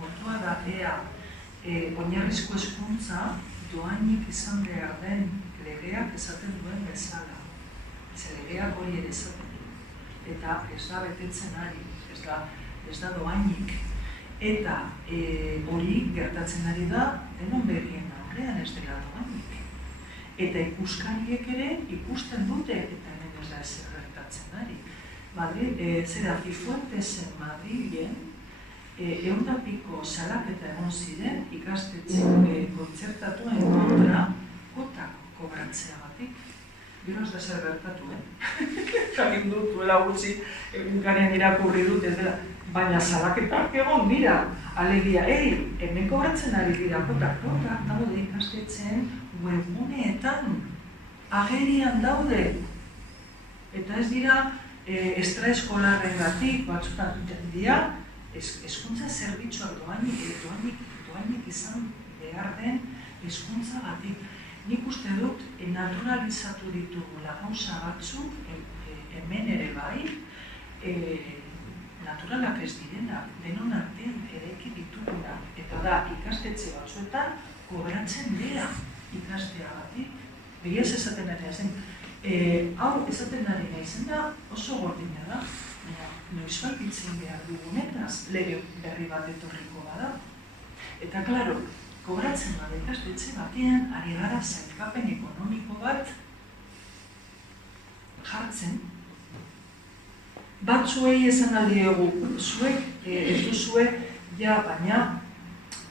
kontua da ea oinarrizko hezkuntza dohainik izan behar den legeak esaten duen bezala. Legeak hori ere esaten du. Eta ez da betetzen ari, ez da dohainik. Eta hori gertatzen ari da denon begien aurrean ez dela dohainik. Eta ikuskariek ere ikusten dute eta hemen ez da ezer gertatzen ari. Cifuentesen Madrilen, 100 salaketa egon ziren ikastetxe kontzertatuen kontra kotak kobratzeagatik. Gero ez da zer gertatu, jakin dut duela gutxi egunkarean irakurri dut ez dela, baina salaketak egon dira, alegia, hemen kobratzen ari dira kotak daude ikastetxeen webguneetan, agerian daude, eta ez dira extraeskolarrengatik batzutan dira, hezkuntza zerbitzuak dohainik izan behar den hezkuntzagatik. Nik uste dut naturalizatu ditugula gauza batzuk, hemen ere bai, naturalak ez direnak, denon artean eraiki ditugula. Eta da, ikastetxe batzuetan kobratzen dira ikasteagatik. Begiaz esaten ari zen. Hau esaten ari naizen da oso gordina da. Noizbait itzen behar dugunetaz lege berri bat etorriko bada. Eta, klaro, kobratzen bat ikastetxe batean ari gara zailkapen ekonomiko bat jartzen. Batzuei esan aldiegu, zuek ez duzue, ja, baina,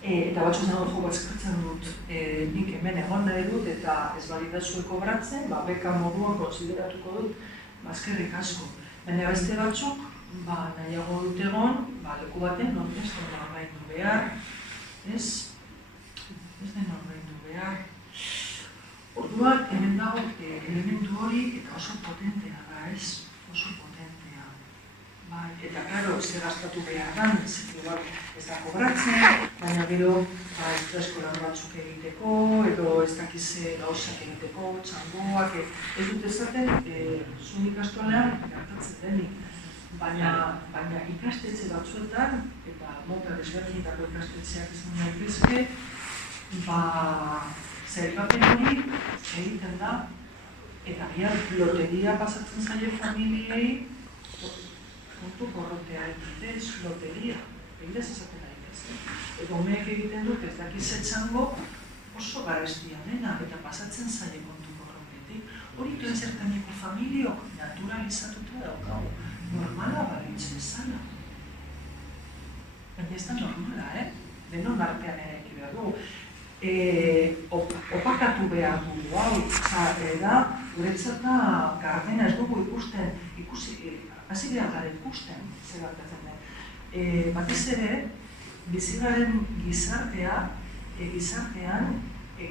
eta batzu zen jo eskertzen dut, nik hemen egon nahi dut eta ez balidazue kobratzen, beka moduan konsideratuko dut, eskerrik asko. Baina beste batzuk, nahiago dut egon, leku baten, ez den ordaindu behar, ez den ordaindu behar. Orduan, hemen dago elementu hori eta oso potentea da, ez? Oso potentea. Eta, klaro, ze gastatu behar dan, ez da kobratzen, baina gero eskolar batzuk egiteko, edo ez dakize gauzak egiteko, txangoak, ez dut ezaten, zuen ikastolean gertatzen denik. Baina ikastetxe batzuetan, eta mota desberdinetako ikastetxeak izan daitezke, sailkapen hori egiten da, eta bihar loteria pasatzen zaie familiei, puntu korrotea egitez, loteria, egitez esaten daitez. Eta umeek egiten dut ez dakiz etxango oso garestia dena, eta pasatzen zaie kontu korrotetik. Hori zertaneko familiok naturalizatuta daukagu, normala balitz bezala. Baina ez da normala, denon artean ere eki behar dugu. Opakatu behar dugu, da, guretzat da gardena ez dugu ikusten, hasi behar gara ikusten, zer gertatzen den. Batez ere, bizigaren gizartean,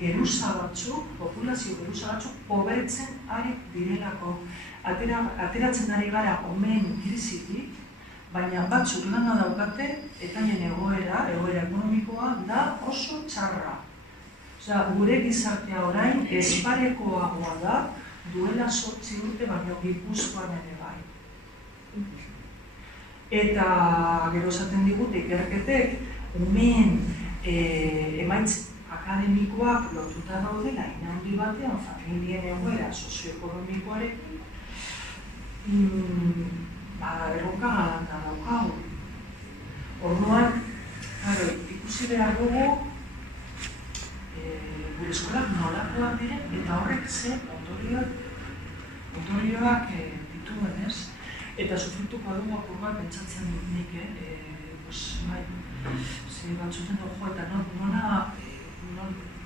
geruza batzuk, populazio geruza batzuk, pobretzen ari direlako. Ateratzen ari gara omeen krisitik, baina batzuk lana daukate, eta egoera ekonomikoa da oso txarra. Gure gizartea orain esparekoagoa da, duela 8 urte baino Gipuzkoan ere bai. Eta gero esaten digute ikerketek, umeen emaitz akademikoak lotuta daudela inaundi batean familien egoera sozioekonomikoarekin, erronka galanta daukagu. Orduan, ikusi behar dugu gure eskolak nolakoak diren eta horrek ze ondorioak dituen, ez? Eta sufrituko dugu apur bat pentsatzen nik, ze batzuten dugu eta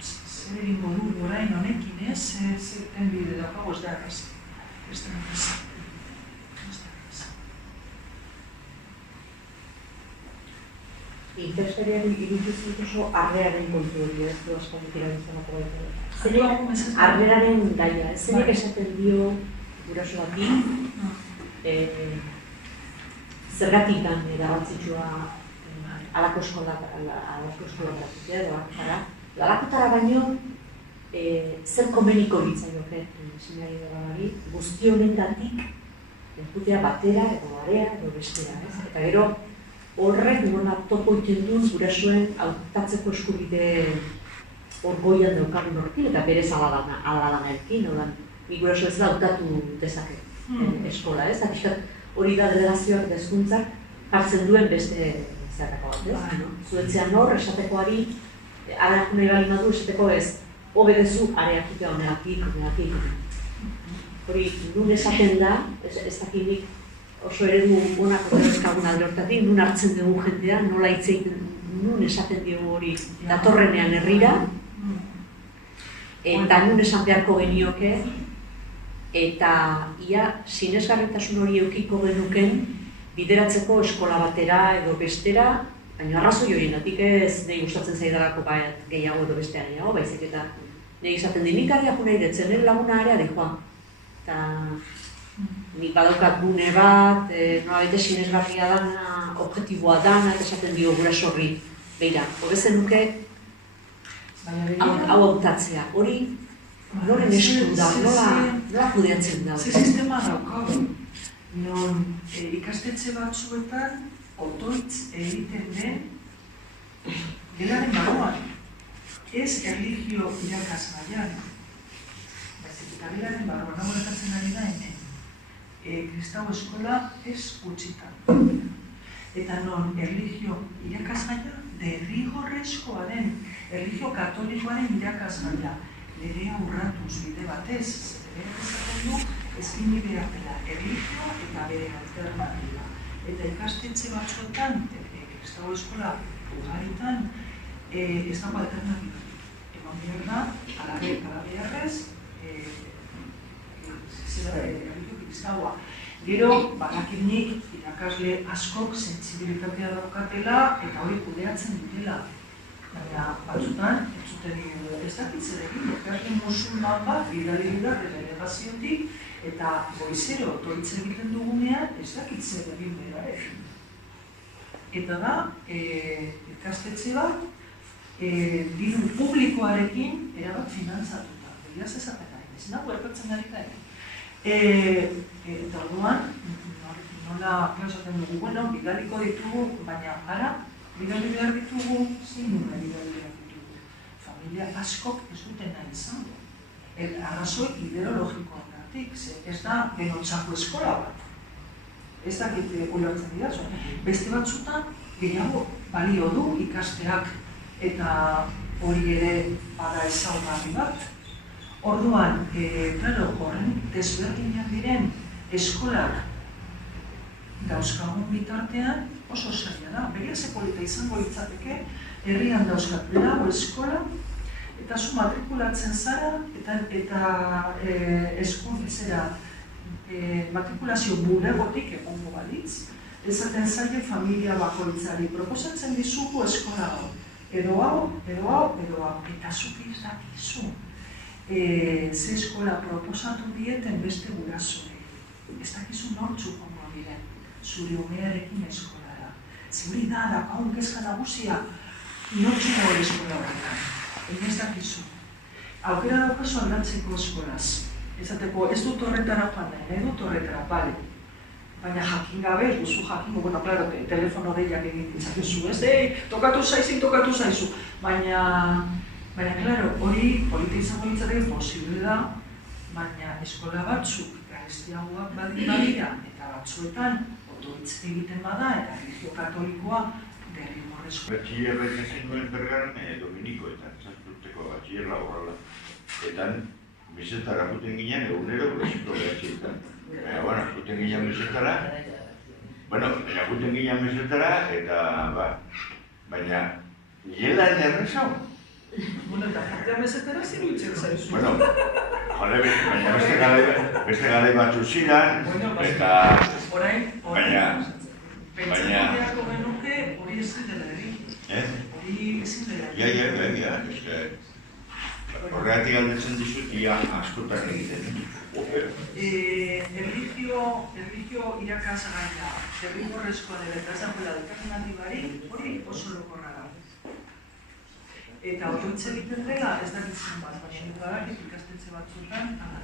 zer egingo dugu orain honekin, ez? Zer tenbide daukagu ez da errez. Ez da errez. Interesariari iruditzen oso arrearen kontu hori, ez du askotik erabiltzanako baita. Arrearen gaia, ez zenek esaten dio guraso bati, zergatik dan erabatzitsua alako eskola gratuitea edo akara. Alakotara baino, zer komeniko bitzaioke sinari dara guzti honetatik, entzutea batera edo area edo bestera, ez? Eta gero, horrek topo iten duen gurasoen hautatzeko eskubide orgoian daukagun horrekin, eta berez ala erkin, ni guraso ez da hautatu dezaket eskola, ez? Hori da delegazioak eta hezkuntzak hartzen duen beste zerrako bat, ez? Zuetzean hor, esatekoari, areak nahi bali madu, esateko ez, obedezu areakitea onegakik. Hori, nun esaten da, ez dakinik, oso eredu honako berrezkagun alde hortatik, nun hartzen dugu jendea, nola hitz egiten, nun esaten dugu hori datorrenean herrira, eta nun esan beharko genioke, eta ia sinesgarritasun hori eukiko genuken bideratzeko eskola batera edo bestera, baina arrazoi horiengatik ez nahi gustatzen zaidalako bat gehiago edo bestean gehiago, baizik eta nahi izaten dinik areak nahi detzen, nire laguna area dihoa. Eta nik badaukat gune bat, nola bete sinesgarria dana, objektiboa dana, eta esaten dio guraso horri. Beira, hobezen nuke hau hautatzea. Hori, noren esku da, nola kudeatzen da. Ze sistema daukagu, non ikastetxe batzuetan otoitz egiten den gelaren barruan. Ez erlijio irakasgaian. Baizik eta gelaren barruan, hau gertatzen ari da hemen. Kristau eskola ez gutxitan. Eta non erlijio irakasgaia derrigorrezkoa den, erlijio katolikoaren irakasgaia lerea urratuz bide batez, lerea ezaten du ezin behar dela erlijio eta bere alternatiba. Eta ikastetxe batzuetan, Kristau eskola ugaritan, ez dago alternatiba. Eman behar da, alabearrez, Kristaua. Gero, badakinik irakasle askok sentsibilitatea daukatela eta hori kudeatzen dutela. Baina batzutan, ez dakit zer egin, ikasle musulman bat bidali dira delegaziotik eta goizero otoitz egiten dugunean ez dakit zer egin behar egin. Eta da, ikastetxe bat, diru publikoarekin erabat finantzatuta. Begiaz esaten ari, ez nago erpatzen ari da egin. Eta orduan, nola esaten dugu, bueno, bidaliko ditugu, baina ara, bidali behar ditugu, zein nuna bidali behar ditugu. Familia askok ez duten nahi izango. Arrazoi ideologikoagatik, ez da denontzako eskola bat. Ez dakit ulertzen dira, beste batzutan gehiago balio du ikasteak eta hori ere bada ezaugarri bat. Orduan, claro, horren desberdinak diren eskolak dauzkagun bitartean oso zaila da. Begira ze polita izango litzateke, herrian dauzkat lau eskola, eta zu matrikulatzen zara, eta eskuntzera matrikulazio bulegotik egongo balitz, ezaten zaile familia bakoitzari proposatzen dizugu eskola hau. Edo hau, eta zuk ez dakizu. Ze eskola proposatu dieten beste gurasoei. Ez dakizu nortzuk ongo diren, zure umearekin eskolara. Zuri da, dakaun kezka nagusia, nortzuk hori eskola horretan. Ez dakizu. Aukera daukazu aldatzeko eskolaz. Ezateko, ez dut horretara joan nahi, nahi dut horretara, bale. Baina jakin gabe, ez duzu jakingo, bueno, claro, telefono deiak egin ditzakezu, ez? Tokatu zaizu. Baina, claro, hori polita izango litzateke posible da, baina eskola batzuk garestiagoak badira, eta batzuetan otoitz egiten bada, eta erlijio katolikoa derrigorrezko. Batxillerra ikasen duen Bergan Dominikoetan, zazturteko batxillerra horrela. Eta bizetara juten ginen egunero klasiko behatxeetan. Baina, juten ginen bizetara, eta, baina, jelan errezau. Bueno, eta jartea mesetera ziruitzen zaizu. Bueno, baina beste garai batzu ziren, eta... Baina... Pentsatuko genuke hori ezin dela egin. Hori ezin dela egin. Ja. Horregatik aldetzen dizut, ia askotak egiten. Erlijio irakasgaia, derrigorrezkoa dela eta ezaguela alternatibari, hori oso lokorra da. Eta otoitz egiten dela ez dakitzen bat, baina dudarak ikastetxe batzuetan ala.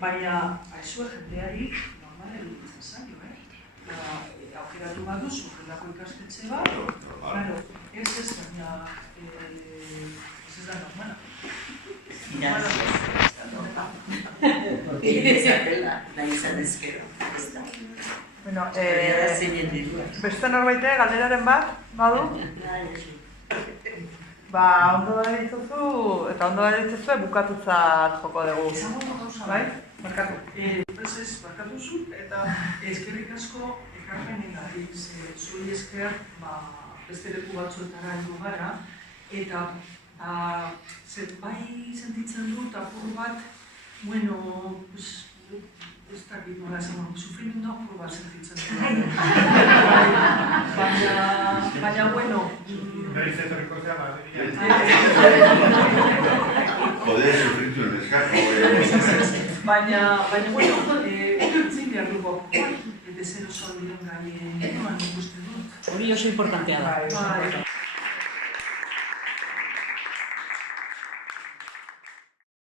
Baina, aizue jendeari normale dutzen zailo, aukeratu baduzu horrelako ikastetxe bat, claro, ez baina ez da normala. Nahi izan ezkero, ez da. Bueno, beste norbait galderaren bat, badu? Ondo daritzuzu, eta ondo daritzuzu bukatutzat joko dugu. Izango gauza, bai? Markatu. Markatu zu, eta eskerrik asko ekarpenengatik, zuri esker beste leku batzuetara heldu gara, eta bai sentitzen dut apur bat, bueno, ez dakit nola esan, sufrimendu apur bat sentitzen dut. Baina, bueno... Naiz etorriko zera, Joder, sufritu el descargo. Baina, bueno, zin behar dugu apur bat, zer oso diren gaien, ikusten dut. Hori oso importantea da.